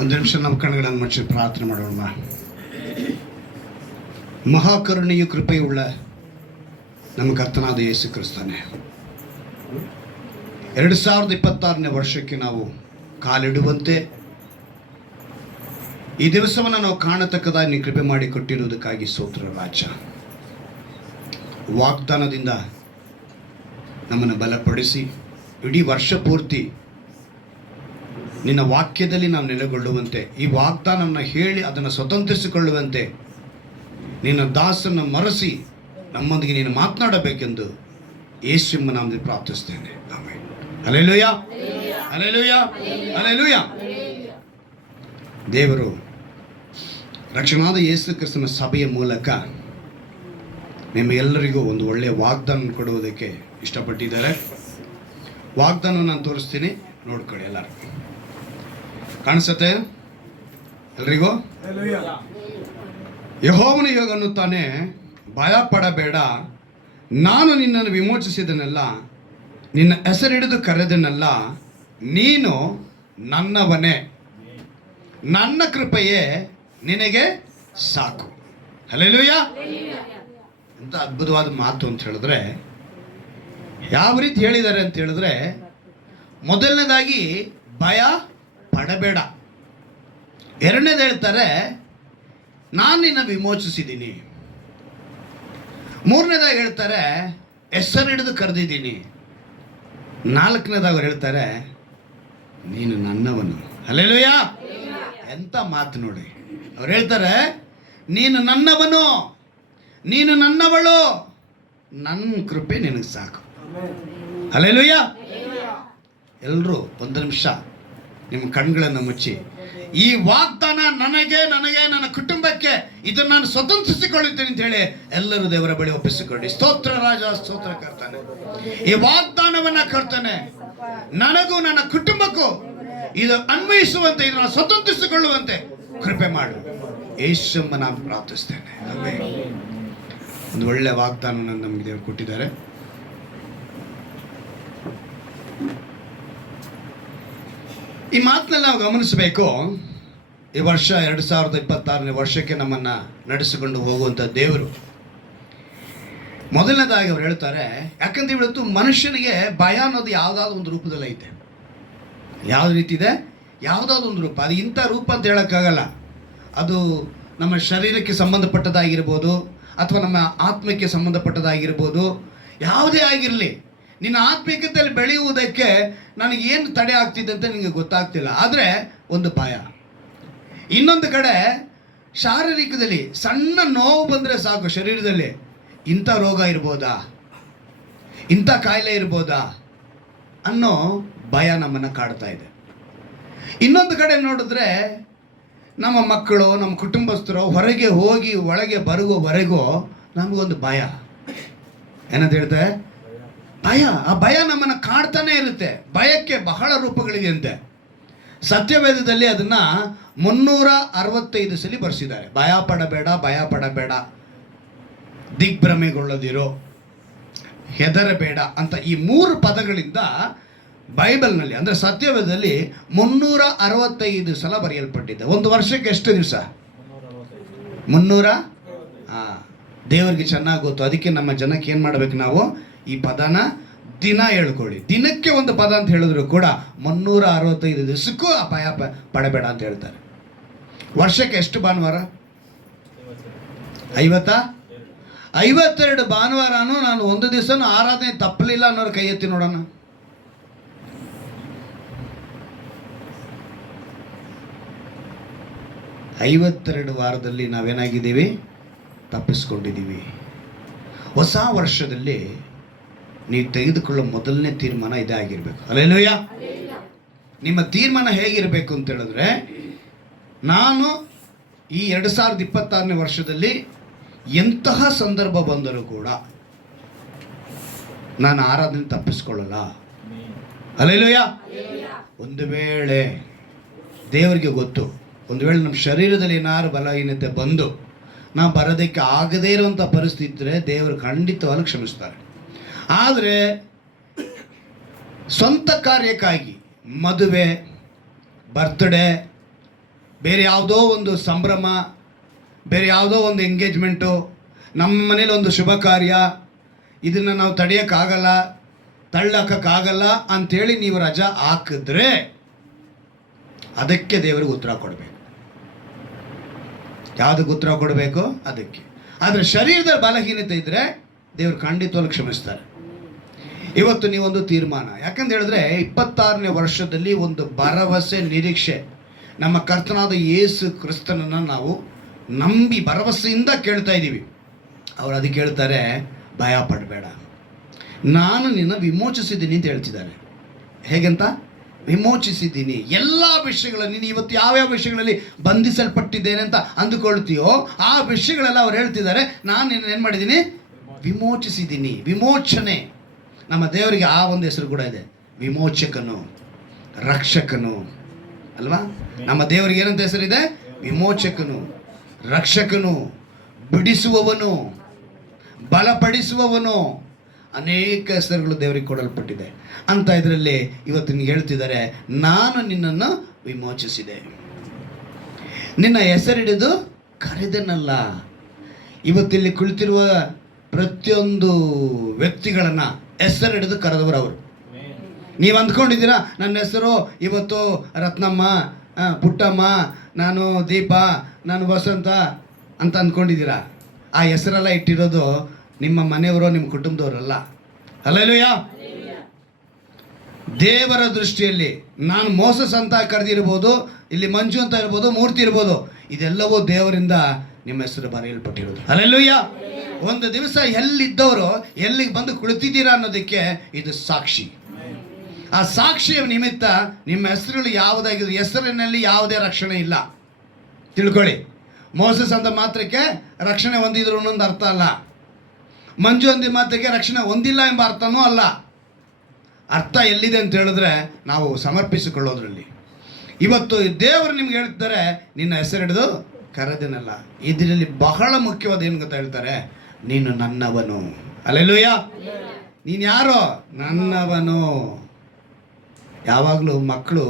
ಒಂದು ನಿಮಿಷ ನಮ್ಮ ಕಣ್ಣುಗಳನ್ನು ಮುಚ್ಚಿ ಪ್ರಾರ್ಥನೆ ಮಾಡೋಣ. ಮಹಾಕರುಣೆಯು ಕೃಪೆಯುಳ್ಳ ನಮ್ಮ ಕರ್ತನಾದ ಯೇಸು ಕ್ರಿಸ್ತನೇ, 2026ನೇ ವರ್ಷಕ್ಕೆ ನಾವು ಕಾಲಿಡುವಂತೆ ಈ ದಿವಸವನ್ನು ನಾವು ಕಾಣತಕ್ಕದಾಗಿ ನೀವು ಕೃಪೆ ಮಾಡಿ ಕೊಟ್ಟಿರುವುದಕ್ಕಾಗಿ ಸ್ತೋತ್ರ ರಾಜ. ವಾಗ್ದಾನದಿಂದ ನಮ್ಮನ್ನು ಬಲಪಡಿಸಿ ಇಡೀ ವರ್ಷ ಪೂರ್ತಿ ನಿನ್ನ ವಾಕ್ಯದಲ್ಲಿ ನಾವು ನೆಲೆಗೊಳ್ಳುವಂತೆ, ಈ ವಾಗ್ದಾನವನ್ನು ಹೇಳಿ ಅದನ್ನು ಸ್ವತಂತ್ರಿಸಿಕೊಳ್ಳುವಂತೆ ನಿನ್ನ ದಾಸನ್ನು ಮರೆಸಿ ನಮ್ಮೊಂದಿಗೆ ನೀನು ಮಾತನಾಡಬೇಕೆಂದು ಯೇಸುವಿನ ನಾಮದಲ್ಲಿ ಪ್ರಾರ್ಥಿಸ್ತೇನೆ. ಆಮೆನ್. Hallelujah, hallelujah, hallelujah. ದೇವರು ರಕ್ಷಣಾದ ಯೇಸು ಕ್ರಿಸ್ತನ ಸಭೆಯ ಮೂಲಕ ನಿಮ್ಮೆಲ್ಲರಿಗೂ ಒಂದು ಒಳ್ಳೆಯ ವಾಗ್ದಾನ ಕೊಡುವುದಕ್ಕೆ ಇಷ್ಟಪಟ್ಟಿದ್ದಾರೆ. ವಾಗ್ದಾನ ನಾನು ತೋರಿಸ್ತೀನಿ, ನೋಡ್ಕೊಳ್ಳಿ. ಎಲ್ಲರೂ ಕಾಣಿಸುತ್ತೆ ಎಲ್ರಿಗೂ? ಯೆಹೋವನು ಹೀಗೆ ಅನ್ನುತ್ತಾನೆ, ಭಯ ಪಡಬೇಡ, ನಾನು ನಿನ್ನನ್ನು ವಿಮೋಚಿಸಿದನಲ್ಲ, ನಿನ್ನ ಹೆಸರಿಡಿದು ಕರೆದನಲ್ಲ, ನೀನು ನನ್ನವನೇ, ನನ್ನ ಕೃಪೆಯೇ ನಿನಗೆ ಸಾಕು. ಹಲ್ಲೆಲೂಯಾ. ಎಂಥ ಅದ್ಭುತವಾದ ಮಾತು ಅಂತ ಹೇಳಿದ್ರೆ, ಯಾವ ರೀತಿ ಹೇಳಿದ್ದಾರೆ ಅಂತ ಹೇಳಿದ್ರೆ, ಮೊದಲನೇದಾಗಿ ಭಯ ಪಡಬೇಡ. ಎರಡನೇದು ಹೇಳ್ತಾರೆ, ನಾನು ನಿನ್ನ ವಿಮೋಚಿಸಿದ್ದೀನಿ. ಮೂರನೇದಾಗಿ ಹೇಳ್ತಾರೆ, ಹೆಸರಿಡಿದು ಕರೆದಿದ್ದೀನಿ. ನಾಲ್ಕನೇದಾಗ ಅವ್ರು ಹೇಳ್ತಾರೆ, ನೀನು ನನ್ನವನು. ಹಲ್ಲೆಲೂಯಾ. ಎಂಥ ಮಾತು ನೋಡಿ. ಅವ್ರು ಹೇಳ್ತಾರೆ, ನೀನು ನನ್ನವನು, ನೀನು ನನ್ನವಳು, ನನ್ನ ಕೃಪೆ ನಿನಗೆ ಸಾಕು. ಹಲ್ಲೆಲೂಯಾ. ಎಲ್ಲರೂ ಒಂದು ನಿಮಿಷ ನಿಮ್ಮ ಕಣ್ಗಳನ್ನು ಮುಚ್ಚಿ, ಈ ವಾಗ್ದಾನ ನನಗೆ ನನ್ನ ಕುಟುಂಬಕ್ಕೆ ಇದನ್ನು ನಾನು ಸ್ವತಂತ್ರಿಸಿಕೊಳ್ಳುತ್ತೇನೆ ಅಂತ ಹೇಳಿ ಎಲ್ಲರೂ ದೇವರ ಬಳಿ ಒಪ್ಪಿಸಿಕೊಳ್ಳಿ. ಸ್ತೋತ್ರ ರಾಜ, ಸ್ತೋತ್ರ ಕರ್ತಾನೆ. ಈ ವಾಗ್ದಾನವನ್ನ ಕರ್ತಾನೆ ನನಗೂ ನನ್ನ ಕುಟುಂಬಕ್ಕೂ ಇದು ಅನ್ವಯಿಸುವಂತೆ, ಇದನ್ನು ಸ್ವತಂತ್ರಿಸಿಕೊಳ್ಳುವಂತೆ ಕೃಪೆ ಮಾಡು. ಯೇಸುವನ್ನ ನಾನು ಪ್ರಾರ್ಥಿಸ್ತೇನೆ. ಆಮೆನ್. ಒಂದು ಒಳ್ಳೆ ವಾಗ್ದಾನ ನಮಗೆ ದೇವರು ಕೊಟ್ಟಿದ್ದಾರೆ. ಈ ಮಾತನ್ನ ನಾವು ಗಮನಿಸಬೇಕು. ಈ ವರ್ಷ 2026ನೇ ವರ್ಷಕ್ಕೆ ನಮ್ಮನ್ನು ನಡೆಸಿಕೊಂಡು ಹೋಗುವಂಥ ದೇವರು ಮೊದಲನೇದಾಗಿ ಅವ್ರು ಹೇಳ್ತಾರೆ, ಯಾಕಂದ್ರೆ ಇವತ್ತು ಮನುಷ್ಯನಿಗೆ ಭಯ ಅನ್ನೋದು ಯಾವುದಾದ್ರು ಒಂದು ರೂಪದಲ್ಲಿ ಐತೆ. ಯಾವ ರೀತಿ ಇದೆ? ಯಾವುದಾದ್ರು ಒಂದು ರೂಪ. ಅದು ಇಂಥ ರೂಪ ಅಂತ ಹೇಳೋಕ್ಕಾಗಲ್ಲ. ಅದು ನಮ್ಮ ಶರೀರಕ್ಕೆ ಸಂಬಂಧಪಟ್ಟದಾಗಿರ್ಬೋದು, ಅಥವಾ ನಮ್ಮ ಆತ್ಮಕ್ಕೆ ಸಂಬಂಧಪಟ್ಟದಾಗಿರ್ಬೋದು, ಯಾವುದೇ ಆಗಿರಲಿ. ನಿನ್ನ ಆತ್ಮಿಕತೆಯಲ್ಲಿ ಬೆಳೆಯುವುದಕ್ಕೆ ನನಗೇನು ತಡೆ ಆಗ್ತಿದೆ ಅಂತ ನಿನಗೆ ಗೊತ್ತಾಗ್ತಿಲ್ಲ. ಆದರೆ ಒಂದು ಭಯ. ಇನ್ನೊಂದು ಕಡೆ ಶಾರೀರಿಕದಲ್ಲಿ ಸಣ್ಣ ನೋವು ಬಂದರೆ ಸಾಕು, ಶರೀರದಲ್ಲಿ ಇಂಥ ರೋಗ ಇರ್ಬೋದಾ, ಇಂಥ ಕಾಯಿಲೆ ಇರ್ಬೋದಾ ಅನ್ನೋ ಭಯ ನಮ್ಮನ್ನು ಕಾಡ್ತಾ ಇದೆ. ಇನ್ನೊಂದು ಕಡೆ ನೋಡಿದ್ರೆ ನಮ್ಮ ಮಕ್ಕಳು, ನಮ್ಮ ಕುಟುಂಬಸ್ಥರು ಹೊರಗೆ ಹೋಗಿ ಒಳಗೆ ಬರುವವರೆಗೂ ನಮಗೊಂದು ಭಯ. ಏನಂತ ಹೇಳ್ತಾರೆ? ಭಯ. ಆ ಭಯ ನಮ್ಮನ್ನು ಕಾಡ್ತಾನೆ ಇರುತ್ತೆ. ಭಯಕ್ಕೆ ಬಹಳ ರೂಪಗಳಿದೆಯಂತೆ. ಸತ್ಯವೇದದಲ್ಲಿ ಅದನ್ನು 365 ಸಲ ಬರೆಸಿದ್ದಾರೆ. ಭಯ ಪಡಬೇಡ, ಭಯ ಪಡಬೇಡ, ದಿಗ್ಭ್ರಮೆಗೊಳ್ಳದಿರೋ, ಹೆದರಬೇಡ ಅಂತ ಈ 3 ಪದಗಳಿಂದ ಬೈಬಲ್ನಲ್ಲಿ, ಅಂದರೆ ಸತ್ಯವೇದದಲ್ಲಿ 365 ಸಲ ಬರೆಯಲ್ಪಟ್ಟಿದೆ. ಒಂದು ವರ್ಷಕ್ಕೆ ಎಷ್ಟು ದಿವಸ? 300. ದೇವರಿಗೆ ಚೆನ್ನಾಗಿ ಗೊತ್ತು. ಅದಕ್ಕೆ ನಮ್ಮ ಜನಕ್ಕೆ ಏನು ಮಾಡಬೇಕು, ನಾವು ಈ ಪದನ ದಿನ ಹೇಳ್ಕೊಳ್ಳಿ. ದಿನಕ್ಕೆ ಒಂದು ಪದ ಅಂತ ಹೇಳಿದ್ರು ಕೂಡ 365 ದಿವಸಕ್ಕೂ ಆ ಭಯ ಪಡಬೇಡ ಅಂತ ಹೇಳ್ತಾರೆ. ವರ್ಷಕ್ಕೆ ಎಷ್ಟು ಭಾನುವಾರ? 52 ಭಾನುವಾರನೂ ನಾನು ಒಂದು ದಿವಸನೂ ಆರಾಧನೆ ತಪ್ಪಲಿಲ್ಲ ಅನ್ನೋರು ಕೈ ಎತ್ತಿ ನೋಡೋಣ. ವಾರದಲ್ಲಿ ನಾವೇನಾಗಿದ್ದೀವಿ? ತಪ್ಪಿಸ್ಕೊಂಡಿದ್ದೀವಿ. ಹೊಸ ವರ್ಷದಲ್ಲಿ ನೀವು ತೆಗೆದುಕೊಳ್ಳೋ ಮೊದಲನೇ ತೀರ್ಮಾನ ಇದೇ ಆಗಿರಬೇಕು. ಹಲ್ಲೆಲೂಯಾ. ನಿಮ್ಮ ತೀರ್ಮಾನ ಹೇಗಿರಬೇಕು ಅಂತ ಹೇಳಿದ್ರೆ, ನಾನು ಈ 2026ನೇ ವರ್ಷದಲ್ಲಿ ಎಂತಹ ಸಂದರ್ಭ ಬಂದರೂ ಕೂಡ ನಾನು ಆರಾಧನೆ ತಪ್ಪಿಸ್ಕೊಳ್ಳಲ್ಲ. ಹಲ್ಲೆಲೂಯಾ. ಒಂದು ವೇಳೆ ದೇವರಿಗೆ ಗೊತ್ತು, ಒಂದು ವೇಳೆ ನಮ್ಮ ಶರೀರದಲ್ಲಿ ಏನಾದ್ರು ಬಲಹೀನತೆ ಬಂದು ನಾವು ಬರೋದಕ್ಕೆ ಆಗದೇ ಇರುವಂಥ ಪರಿಸ್ಥಿತಿ ಇದ್ದರೆ ದೇವರು ಖಂಡಿತವಾಗ್ಲೂ ಕ್ಷಮಿಸ್ತಾರೆ. ಆದರೆ ಸ್ವಂತ ಕಾರ್ಯಕ್ಕಾಗಿ ಮದುವೆ, ಬರ್ತ್ಡೇ, ಬೇರೆ ಯಾವುದೋ ಒಂದು ಸಂಭ್ರಮ, ಬೇರೆ ಯಾವುದೋ ಒಂದು ಎಂಗೇಜ್ಮೆಂಟು, ನಮ್ಮ ಮನೇಲಿ ಒಂದು ಶುಭ ಕಾರ್ಯ, ಇದನ್ನು ನಾವು ತಡೆಯೋಕ್ಕಾಗಲ್ಲ, ತಳ್ಳಕ್ಕಾಗಲ್ಲ ಅಂಥೇಳಿ ನೀವು ರಜಾ ಹಾಕಿದ್ರೆ ಅದಕ್ಕೆ ದೇವರಿಗೆ ಉತ್ತರ ಕೊಡಬೇಕು. ಯಾವುದಕ್ಕೆ ಉತ್ತರ ಕೊಡಬೇಕು? ಅದಕ್ಕೆ. ಆದರೆ ಶರೀರದ ಬಲಹೀನತೆ ಇದ್ದರೆ ದೇವರು ಖಂಡಿತವಾಗ್ಲೂ ಕ್ಷಮಿಸ್ತಾರೆ. ಇವತ್ತು ನೀವೊಂದು ತೀರ್ಮಾನ, ಯಾಕಂತ ಹೇಳಿದ್ರೆ 26ನೇ ವರ್ಷದಲ್ಲಿ ಒಂದು ಭರವಸೆ, ನಿರೀಕ್ಷೆ, ನಮ್ಮ ಕರ್ತನಾದ ಯೇಸು ಕ್ರಿಸ್ತನನ್ನು ನಾವು ನಂಬಿ ಭರವಸೆಯಿಂದ ಕೇಳ್ತಾ ಇದ್ದೀವಿ. ಅವರು ಅದಕ್ಕೆ ಹೇಳ್ತಾರೆ, ಭಯ ಪಡಬೇಡ, ನಾನು ನಿನ್ನ ವಿಮೋಚಿಸಿದ್ದೀನಿ ಅಂತ ಹೇಳ್ತಿದ್ದಾರೆ. ಹೇಗಂತ? ವಿಮೋಚಿಸಿದ್ದೀನಿ. ಎಲ್ಲ ವಿಷಯಗಳಲ್ಲಿ ನೀನು ಇವತ್ತು ಯಾವ್ಯಾವ ವಿಷಯಗಳಲ್ಲಿ ಬಂಧಿಸಲ್ಪಟ್ಟಿದ್ದೇನೆ ಅಂತ ಅಂದುಕೊಳ್ತೀಯೋ ಆ ವಿಷಯಗಳೆಲ್ಲ ಅವ್ರು ಹೇಳ್ತಿದ್ದಾರೆ, ನಾನು ನಿನ್ನ ಏನು ಮಾಡಿದ್ದೀನಿ? ವಿಮೋಚಿಸಿದ್ದೀನಿ. ವಿಮೋಚನೆ. ನಮ್ಮ ದೇವರಿಗೆ ಆ ಒಂದು ಹೆಸರು ಕೂಡ ಇದೆ, ವಿಮೋಚಕನು, ರಕ್ಷಕನು ಅಲ್ವಾ? ನಮ್ಮ ದೇವರಿಗೆ ಏನಂತ ಹೆಸರಿದೆ? ವಿಮೋಚಕನು, ರಕ್ಷಕನು, ಬಿಡಿಸುವವನು, ಬಲಪಡಿಸುವವನು. ಅನೇಕ ಹೆಸರುಗಳು ದೇವರಿಗೆ ಕೊಡಲ್ಪಟ್ಟಿದೆ ಅಂತ. ಇದರಲ್ಲಿ ಇವತ್ತು ನಿನಗೆ ಹೇಳ್ತಿದ್ದಾರೆ, ನಾನು ನಿನ್ನನ್ನು ವಿಮೋಚಿಸಿದೆ, ನಿನ್ನ ಹೆಸರಿಡಿದು ಕರೆದನಲ್ಲ. ಇವತ್ತಿಲ್ಲಿ ಕುಳಿತಿರುವ ಪ್ರತಿಯೊಂದು ವ್ಯಕ್ತಿಗಳನ್ನು ಹೆಸರಿಡಿದು ಕರೆದವರು ಅವರು. ನೀವು ಅಂದ್ಕೊಂಡಿದ್ದೀರಾ ನನ್ನ ಹೆಸರು ಇವತ್ತು ರತ್ನಮ್ಮ, ಪುಟ್ಟಮ್ಮ, ನಾನು ದೀಪ, ನಾನು ವಸಂತ ಅಂತ ಅಂದ್ಕೊಂಡಿದ್ದೀರಾ? ಆ ಹೆಸರೆಲ್ಲ ಇಟ್ಟಿರೋದು ನಿಮ್ಮ ಮನೆಯವರು, ನಿಮ್ಮ ಕುಟುಂಬದವರಲ್ಲ. ಹಲ್ಲೆಲೂಯಾ. ದೇವರ ದೃಷ್ಟಿಯಲ್ಲಿ ನಾನು ಮೋಸಸ್ ಅಂತ ಕರೆದಿರ್ಬೋದು, ಇಲ್ಲಿ ಮಂಜು ಅಂತ ಇರ್ಬೋದು, ಮೂರ್ತಿ ಇರ್ಬೋದು, ಇದೆಲ್ಲವೂ ದೇವರಿಂದ ನಿಮ್ಮ ಹೆಸರು ಬರೆಯಲ್ಪಟ್ಟಿರೋದು. ಹಲ್ಲೆಲೂಯಾ. ಒಂದು ದಿವಸ ಎಲ್ಲಿದ್ದವರು ಎಲ್ಲಿಗೆ ಬಂದು ಕುಳಿತಿದ್ದೀರಾ ಅನ್ನೋದಕ್ಕೆ ಇದು ಸಾಕ್ಷಿ. ಆ ಸಾಕ್ಷಿಯ ನಿಮಿತ್ತ ನಿಮ್ಮ ಹೆಸರುಗಳು ಯಾವುದಾಗಿದ್ದು, ಹೆಸರಿನಲ್ಲಿ ಯಾವುದೇ ರಕ್ಷಣೆ ಇಲ್ಲ ತಿಳ್ಕೊಳ್ಳಿ. ಮೋಸಸ್ ಅಂತ ಮಾತ್ರಕ್ಕೆ ರಕ್ಷಣೆ ಹೊಂದಿದ್ರು ಅನ್ನೊಂದು ಅರ್ಥ ಅಲ್ಲ. ಮಂಜು ಅಂದಿದ ಮಾತ್ರಕ್ಕೆ ರಕ್ಷಣೆ ಹೊಂದಿಲ್ಲ ಎಂಬ ಅರ್ಥನೂ ಅಲ್ಲ. ಅರ್ಥ ಎಲ್ಲಿದೆ ಅಂತ ಹೇಳಿದ್ರೆ ನಾವು ಸಮರ್ಪಿಸಿಕೊಳ್ಳೋದ್ರಲ್ಲಿ. ಇವತ್ತು ದೇವರು ನಿಮ್ಗೆ ಹೇಳ್ತಾರೆ, ನಿನ್ನ ಹೆಸರಿಡಿದು ಕರೆದನಲ್ಲ. ಇದರಲ್ಲಿ ಬಹಳ ಮುಖ್ಯವಾದ ಏನು ಗೊತ್ತಾ ಹೇಳ್ತಾರೆ? ನೀನು ನನ್ನವನು. ಹಲ್ಲೆಲೂಯಾ. ನೀನು ಯಾರೋ? ನನ್ನವನು. ಯಾವಾಗಲೂ ಮಕ್ಕಳು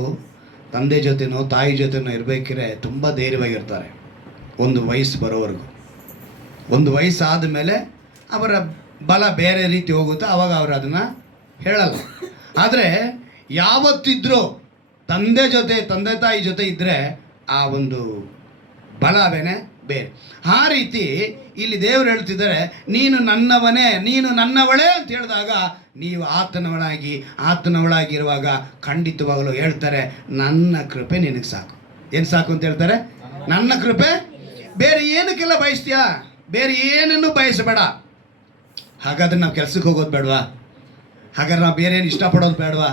ತಂದೆ ಜೊತೆನೋ ತಾಯಿ ಜೊತೆನೋ ಇರಬೇಕಿದ್ರೆ ತುಂಬ ಧೈರ್ಯವಾಗಿರ್ತಾರೆ, ಒಂದು ವಯಸ್ಸು ಬರೋವರೆಗೂ. ಒಂದು ವಯಸ್ಸಾದ ಮೇಲೆ ಅವರ ಬಲ ಬೇರೆ ರೀತಿ ಹೋಗುತ್ತೆ, ಆವಾಗ ಅವರು ಅದನ್ನು ಹೇಳಲ್ಲ. ಆದರೆ ಯಾವತ್ತಿದ್ರೂ ತಂದೆ ಜೊತೆ, ತಂದೆ ತಾಯಿ ಜೊತೆ ಇದ್ದರೆ ಆ ಒಂದು ಬಲವೇನೆ ಬೇರೆ. ಆ ರೀತಿ ಇಲ್ಲಿ ದೇವರು ಹೇಳ್ತಿದ್ದಾರೆ, ನೀನು ನನ್ನವನೇ, ನೀನು ನನ್ನವಳೇ ಅಂತ ಹೇಳಿದಾಗ ನೀವು ಆತನವಳಾಗಿರುವಾಗ ಖಂಡಿತವಾಗಲೂ ಹೇಳ್ತಾರೆ, ನನ್ನ ಕೃಪೆ ನಿನಗೆ ಸಾಕು. ಏನು ಸಾಕು ಅಂತ ಹೇಳ್ತಾರೆ? ನನ್ನ ಕೃಪೆ. ಬೇರೆ ಏನಕ್ಕೆಲ್ಲ ಬಯಸ್ತೀಯಾ? ಬೇರೆ ಏನನ್ನು ಬಯಸಬೇಡ. ಹಾಗಾದ್ರೆ ನಾವು ಕೆಲಸಕ್ಕೆ ಹೋಗೋದು ಬೇಡವಾ? ಹಾಗಾದ್ರೆ ನಾವು ಬೇರೆ ಏನು ಇಷ್ಟಪಡೋದು ಬೇಡವಾ?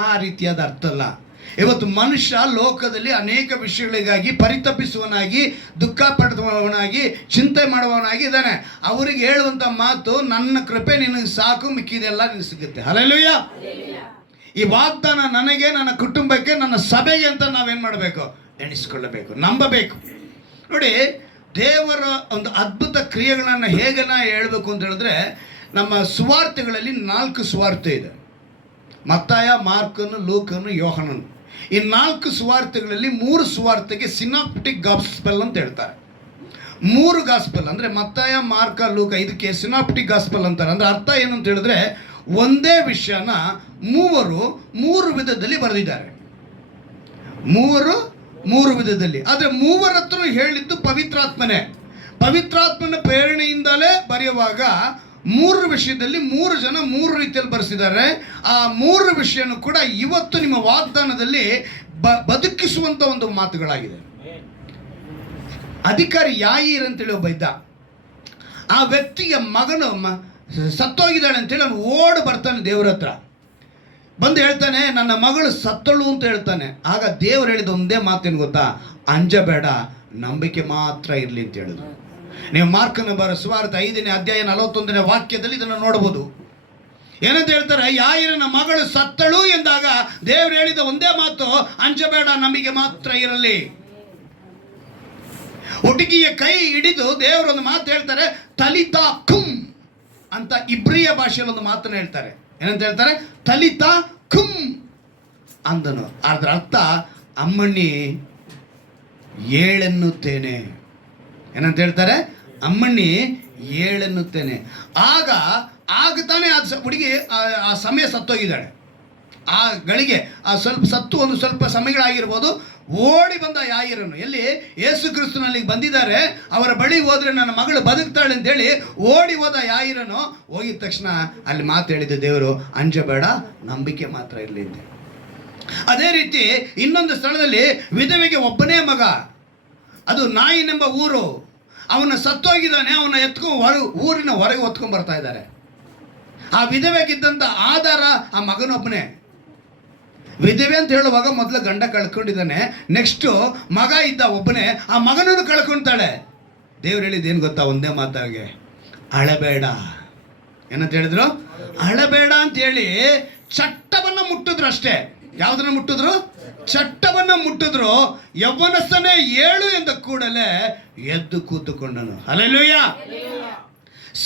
ಆ ರೀತಿಯಾದ ಅರ್ಥ ಅಲ್ಲ. ಇವತ್ತು ಮನುಷ್ಯ ಲೋಕದಲ್ಲಿ ಅನೇಕ ವಿಷಯಗಳಿಗಾಗಿ ಪರಿತಪಿಸುವವನಾಗಿ, ದುಃಖ ಪಡುವವನಾಗಿ, ಚಿಂತೆ ಮಾಡುವವನಾಗಿ ಇದ್ದಾನೆ. ಅವರಿಗೆ ಹೇಳುವಂಥ ಮಾತು, ನನ್ನ ಕೃಪೆ ನಿನಗೆ ಸಾಕು, ಮಿಕ್ಕಿದೆಲ್ಲ ನಿನಗೆ ಸಿಗುತ್ತೆ. ಹಲ್ಲೆಲೂಯಾ. ಈ ವಾಗ್ದಾನ ನನಗೆ, ನನ್ನ ಕುಟುಂಬಕ್ಕೆ, ನನ್ನ ಸಭೆಗೆ ಅಂತ ನಾವೇನು ಮಾಡಬೇಕು? ಎಣಿಸ್ಕೊಳ್ಳಬೇಕು, ನಂಬಬೇಕು. ನೋಡಿ, ದೇವರ ಒಂದು ಅದ್ಭುತ ಕ್ರಿಯೆಗಳನ್ನು ಹೇಗೆ ಹೇಳಬೇಕು ಅಂತ ಹೇಳಿದ್ರೆ, ನಮ್ಮ ಸುವಾರ್ತೆಗಳಲ್ಲಿ 4 ಸುವಾರ್ತೆ ಇದೆ. ಮತ್ತಾಯ, ಮಾರ್ಕನು, ಲೂಕನು, ಯೋಹನನು. ಈ 4 ಸುವಾರ್ತೆಗಳಲ್ಲಿ 3 ಸುವಾರ್ತೆಗೆ ಸಿನಾಪ್ಟಿಕ್ ಗಾಸ್ಪೆಲ್ ಅಂತ ಹೇಳ್ತಾರೆ. 3 ಗಾಸ್ಪೆಲ್ ಅಂದರೆ ಮತ್ತಾಯ, ಮಾರ್ಕ, ಲೂಕ, ಇದಕ್ಕೆ ಸಿನಾಪ್ಟಿಕ್ ಗಾಸ್ಪೆಲ್ ಅಂತಾರೆ. ಅಂದರೆ ಅರ್ಥ ಏನು ಅಂತ ಹೇಳಿದ್ರೆ, ಒಂದೇ ವಿಷಯನ 3 ವಿಧದಲ್ಲಿ ಬರೆದಿದ್ದಾರೆ. 3 ವಿಧದಲ್ಲಿ. ಆದರೆ 3 ಹತ್ರ ಹೇಳಿದ್ದು ಪವಿತ್ರಾತ್ಮನೇ. ಪವಿತ್ರಾತ್ಮನ ಪ್ರೇರಣೆಯಿಂದಲೇ ಬರೆಯುವಾಗ 3 ವಿಷಯದಲ್ಲಿ 3 ಜನ 3 ರೀತಿಯಲ್ಲಿ ಬರೆಸಿದ್ದಾರೆ. ಆ 3 ವಿಷಯನೂ ಕೂಡ ಇವತ್ತು ನಿಮ್ಮ ವಾಗ್ದಾನದಲ್ಲಿ ಬದುಕಿಸುವಂಥ ಒಂದು ಮಾತುಗಳಾಗಿದೆ. ಅಧಿಕಾರಿ ಯಾಯೀರ್ ಅಂತೇಳಿ ಒಬ್ಬ ಇದ್ದ. ಆ ವ್ಯಕ್ತಿಯ ಮಗನು ಸತ್ತೋಗಿದ್ದಾಳೆ ಅಂತೇಳಿ ಅವನು ಓಡಿ ಬರ್ತಾನೆ ದೇವ್ರ ಹತ್ರ. ಬಂದು ಹೇಳ್ತಾನೆ, ನನ್ನ ಮಗಳು ಸತ್ತಳು ಅಂತ ಹೇಳ್ತಾನೆ. ಆಗ ದೇವರು ಹೇಳಿದ ಒಂದೇ ಮಾತೇನು ಗೊತ್ತಾ? ಅಂಜಬೇಡ, ನಂಬಿಕೆ ಮಾತ್ರ ಇರಲಿ ಅಂತ ಹೇಳಿದ್ರು. ನೀವು ಮಾರ್ಕನ ಬರ ಸುವಾರ್ತೆ 5ನೇ ಅಧ್ಯಾಯ 41ನೇ ವಾಕ್ಯದಲ್ಲಿ ಇದನ್ನು ನೋಡಬಹುದು. ಏನಂತ ಹೇಳ್ತಾರೆ? ಯಾಯಿರನ ಮಗಳು ಸತ್ತಳು ಎಂದಾಗ ದೇವರು ಹೇಳಿದ ಒಂದೇ ಮಾತು, ಅಂಜಬೇಡ, ನಂಬಿಕೆ ಮಾತ್ರ ಇರಲಿ. ಹುಡುಗಿಯ ಕೈ ಹಿಡಿದು ದೇವರೊಂದು ಮಾತು ಹೇಳ್ತಾರೆ, ತಲಿತಾ ಕುಮ್ ಅಂತ ಇಬ್ರಿಯ ಭಾಷೆಯಲ್ಲಿ ಒಂದು ಮಾತನ್ನು ಹೇಳ್ತಾರೆ. ಏನಂತ ಹೇಳ್ತಾರೆ? ತಲಿತಾ ಕುಮ್ ಅಂದನು. ಅದರ ಅರ್ಥ, ಅಮ್ಮಣ್ಣಿ ಏಳೆನ್ನುತ್ತೇನೆ. ಏನಂತ ಹೇಳ್ತಾರೆ? ಅಮ್ಮಣ್ಣಿ ಏಳೆನ್ನುತ್ತೇನೆ. ಆಗ ತಾನೇ ಹುಡುಗಿ ಆ ಸಮಯ ಸತ್ತೋಗಿದ್ದಾಳೆ. ಆ ಗಳಿಗೆ ಸ್ವಲ್ಪ ಸತ್ತು ಒಂದು ಸ್ವಲ್ಪ ಸಮಯಗಳಾಗಿರ್ಬೋದು. ಓಡಿ ಬಂದ ಯಾಯಿರನು, ಎಲ್ಲಿ ಯೇಸು ಕ್ರಿಸ್ತನಲ್ಲಿ ಬಂದಿದ್ದಾರೆ, ಅವರ ಬಳಿ ಹೋದ್ರೆ ನನ್ನ ಮಗಳು ಬದುಕ್ತಾಳೆ ಅಂತೇಳಿ ಓಡಿ ಹೋದ ಯಾಯಿರನು ಹೋಗಿದ ತಕ್ಷಣ ಅಲ್ಲಿ ಮಾತು ಹೇಳಿದ ದೇವರು, ಅಂಜಬೇಡ, ನಂಬಿಕೆ ಮಾತ್ರ ಇರಲಿ ಅಂತ. ಅದೇ ರೀತಿ ಇನ್ನೊಂದು ಸ್ಥಳದಲ್ಲಿ ವಿಧವೆಗೆ ಒಬ್ಬನೇ ಮಗ, ಅದು ನಾಯಿನೆಂಬ ಊರು, ಅವನ ಸತ್ತೋಗಿದ್ದಾನೆ. ಅವನ ಊರಿನ ಹೊರಗೆ ಹೊತ್ಕೊಂಡ್ ಬರ್ತಾ ಇದ್ದಾರೆ. ಆ ವಿಧವೆಗಿದ್ದಂಥ ಆಧಾರ ಆ ಮಗನೊಬ್ಬನೇ. ವಿಧವೆ ಅಂತ ಹೇಳುವಾಗ ಮೊದಲು ಗಂಡ ಕಳ್ಕೊಂಡಿದ್ದಾನೆ, ನೆಕ್ಸ್ಟು ಮಗ ಇದ್ದ ಒಬ್ಬನೇ, ಆ ಮಗನನ್ನು ಕಳ್ಕೊಳ್ತಾಳೆ. ದೇವ್ರು ಹೇಳಿದ್ದೇನು ಗೊತ್ತಾ? ಒಂದೇ ಮಾತಾಗೆ, ಅಳಬೇಡ. ಏನಂತ ಹೇಳಿದ್ರು? ಅಳಬೇಡ ಅಂತ ಹೇಳಿ ಚಟ್ಟವನ್ನು ಮುಟ್ಟಿದ್ರು ಅಷ್ಟೇ. ಯಾವುದನ್ನ ಮುಟ್ಟಿದ್ರು? ಚಟ್ಟವನ್ನು ಮುಟ್ಟಿದ್ರು. ಯೌವನಸ್ಥನೇ ಏಳು ಎಂದ ಕೂಡಲೇ ಎದ್ದು ಕೂತುಕೊಂಡನು. ಹಲ್ಲೆಲೂಯ.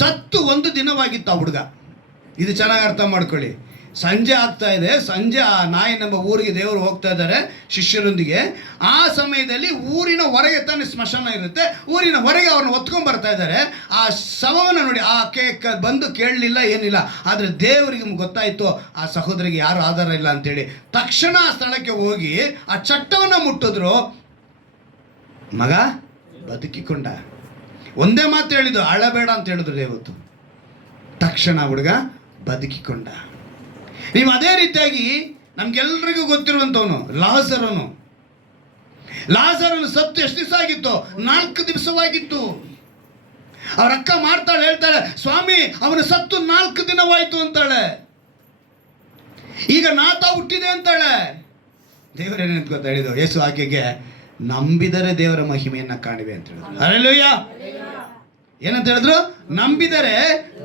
ಸತ್ತು ಒಂದು ದಿನವಾಗಿತ್ತು ಆ ಹುಡುಗ. ಇದು ಚೆನ್ನಾಗಿ ಅರ್ಥ ಮಾಡ್ಕೊಳ್ಳಿ. ಸಂಜೆ ಆಗ್ತಾ ಇದೆ, ಸಂಜೆ ಆ ನಾಯಿನೆಂಬ ಊರಿಗೆ ದೇವರು ಹೋಗ್ತಾ ಇದ್ದಾರೆ ಶಿಷ್ಯರೊಂದಿಗೆ. ಆ ಸಮಯದಲ್ಲಿ ಊರಿನ ಹೊರಗೆ ತಾನೇ ಸ್ಮಶಾನ ಇರುತ್ತೆ, ಊರಿನ ಹೊರಗೆ ಅವ್ರನ್ನ ಹೊತ್ಕೊಂಡ್ ಬರ್ತಾ ಇದ್ದಾರೆ. ಆ ಶವವನ್ನು ನೋಡಿ ಬಂದು ಕೇಳಲಿಲ್ಲ, ಏನಿಲ್ಲ. ಆದರೆ ದೇವರಿಗೆ ಗೊತ್ತಾಯಿತು ಆ ಸಹೋದರಿಗೆ ಯಾರು ಆಧಾರ ಇಲ್ಲ ಅಂತೇಳಿ. ತಕ್ಷಣ ಆ ಸ್ಥಳಕ್ಕೆ ಹೋಗಿ ಆ ಚಟ್ಟವನ್ನು ಮುಟ್ಟಿದ್ರು. ಮಗ ಬದುಕಿಕೊಂಡ. ಒಂದೇ ಮಾತು ಹೇಳಿದ್ದು, ಅಳಬೇಡ ಅಂತ ಹೇಳಿದ್ರು ದೇವತ್ತು. ತಕ್ಷಣ ಹುಡುಗ ಬದುಕಿಕೊಂಡ. ನೀವು ಅದೇ ರೀತಿಯಾಗಿ ನಮ್ಗೆಲ್ರಿಗೂ ಗೊತ್ತಿರುವಂಥವನು ಲಾಜರನು ಸತ್ತು ಎಷ್ಟು ದಿವಸ ಆಗಿತ್ತು? 4 ದಿವಸವಾಗಿತ್ತು. ಅವ್ರ ಅಕ್ಕ ಮಾಡ್ತಾಳೆ, ಹೇಳ್ತಾಳೆ, ಸ್ವಾಮಿ ಅವನು ಸತ್ತು 4 ದಿನವಾಯ್ತು ಅಂತಾಳೆ. ಈಗ ನಾತ ಹುಟ್ಟಿದೆ ಅಂತಾಳೆ. ದೇವರೇನಂತ ಗೊತ್ತಾ ಹೇಳಿದ್ದು? ಯೇಸು ಆಕೆಗೆ, ನಂಬಿದರೆ ದೇವರ ಮಹಿಮೆಯನ್ನ ಕಾಣಿವೆ ಅಂತ ಹೇಳಿದ್ರು. ಹಲ್ಲೆಲೂಯಾ. ಏನಂತ ಹೇಳಿದ್ರು? ನಂಬಿದರೆ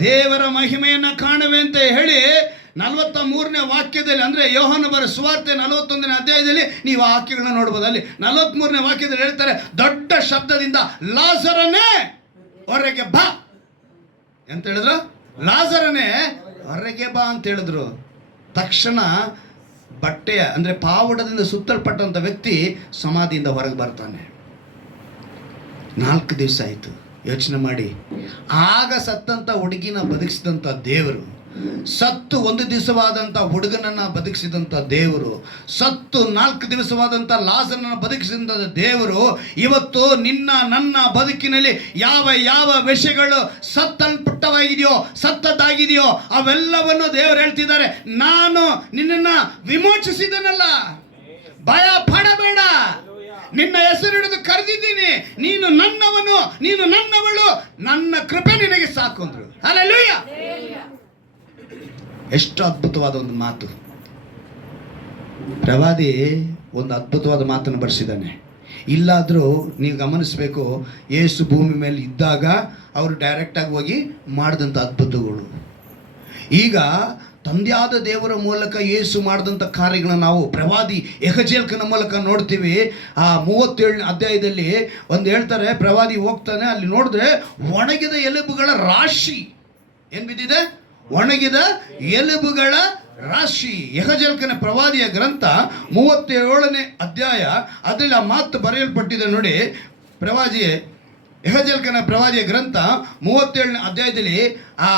ದೇವರ ಮಹಿಮೆಯನ್ನ ಕಾಣುವೆ ಅಂತ ಹೇಳಿ 43ನೇ ವಾಕ್ಯದಲ್ಲಿ, ಅಂದರೆ ಯೋಹಾನ ಬರೆದ ಸುವಾರ್ತೆ 41ನೇ ಅಧ್ಯಾಯದಲ್ಲಿ ನೀವು ಆ ವಾಕ್ಯಗಳನ್ನ ನೋಡ್ಬೋದು. ಅಲ್ಲಿ 43ನೇ ವಾಕ್ಯದಲ್ಲಿ ಹೇಳ್ತಾರೆ, ದೊಡ್ಡ ಶಬ್ದದಿಂದ ಲಾಜರನೇ ಹೊರಗೆ ಬಾ ಅಂತ ಹೇಳಿದ್ರು. ಲಾಜರನೇ ಹೊರಗೆ ಬಾ ಅಂತ ಹೇಳಿದ್ರು. ತಕ್ಷಣ ಬಟ್ಟೆಯ ಅಂದರೆ ಪಾವಡದಿಂದ ಸುತ್ತಲ್ಪಟ್ಟಂಥ ವ್ಯಕ್ತಿ ಸಮಾಧಿಯಿಂದ ಹೊರಗೆ ಬರ್ತಾನೆ. 4 ದಿವಸ ಆಯಿತು. ಯೋಚನೆ ಮಾಡಿ. ಆಗ ಸತ್ತಂಥ ಹುಡುಗಿನ ಬದುಕಿಸಿದಂಥ ದೇವರು, ಸತ್ತು 1 ದಿವಸವಾದಂಥ ಹುಡುಗನನ್ನು ಬದುಕಿಸಿದಂಥ ದೇವರು, ಸತ್ತು 4 ದಿವಸವಾದಂಥ ಲಾಜರನನ್ನು ಬದುಕಿಸಿದಂಥ ದೇವರು, ಇವತ್ತು ನಿನ್ನ ನನ್ನ ಬದುಕಿನಲ್ಲಿ ಯಾವ ವಿಷಯಗಳು ಸತ್ತದ್ದಾಗಿದೆಯೋ ಅವೆಲ್ಲವನ್ನು ದೇವರು ಹೇಳ್ತಿದ್ದಾರೆ, ನಾನು ನಿನ್ನನ್ನು ವಿಮೋಚಿಸಿದನಲ್ಲ, ಭಯ ಪಡಬೇಡ, ನಿನ್ನ ಹೆಸರು ಹಿಡಿದು ಕರೆದಿದ್ದೀನಿ, ನೀನು ನನ್ನವನು, ನೀನು ನನ್ನವಳು, ನನ್ನ ಕೃಪೆ ನಿನಗೆ ಸಾಕು ಅಂದ್ರು. ಹಲ್ಲೆಲೂಯಾ. ಎಷ್ಟು ಅದ್ಭುತವಾದ ಒಂದು ಮಾತು. ಪ್ರವಾದಿ ಒಂದು ಅದ್ಭುತವಾದ ಮಾತನ್ನು ಬರೆಸಿದ್ದಾನೆ. ಇಲ್ಲಾದರೂ ನೀವು ಗಮನಿಸಬೇಕು, ಯೇಸು ಭೂಮಿ ಮೇಲೆ ಇದ್ದಾಗ ಅವರು ಡೈರೆಕ್ಟಾಗಿ ಹೋಗಿ ಮಾಡಿದಂಥ ಅದ್ಭುತಗಳು. ಈಗ ತಂದೆಯಾದ ದೇವರ ಮೂಲಕ ಯೇಸು ಮಾಡಿದಂಥ ಕಾರ್ಯಗಳನ್ನ ನಾವು ಪ್ರವಾದಿ ಯೆಹಜೇಲ್ಕನ ಮೂಲಕ ನೋಡ್ತೀವಿ. ಆ 37ನೇ ಅಧ್ಯಾಯದಲ್ಲಿ ಒಂದು ಹೇಳ್ತಾರೆ, ಪ್ರವಾದಿ ಹೋಗ್ತಾನೆ, ಅಲ್ಲಿ ನೋಡಿದ್ರೆ ಒಣಗಿದ ಎಲುಬುಗಳ ರಾಶಿ. ಏನು ಬಿದ್ದಿದೆ? ಒಣಗಿದ ಎಲುಬುಗಳ ರಾಶಿ. ಯೆಹಜೇಲ್ಕನ ಪ್ರವಾದಿಯ ಗ್ರಂಥ 37ನೇ ಅಧ್ಯಾಯ, ಅದರಲ್ಲಿ ಆ ಮಾತು ಬರೆಯಲ್ಪಟ್ಟಿದೆ ನೋಡಿ. ಯೆಹಜೇಲ್ಕನ ಪ್ರವಾದಿಯ ಗ್ರಂಥ 37ನೇ ಅಧ್ಯಾಯದಲ್ಲಿ ಆ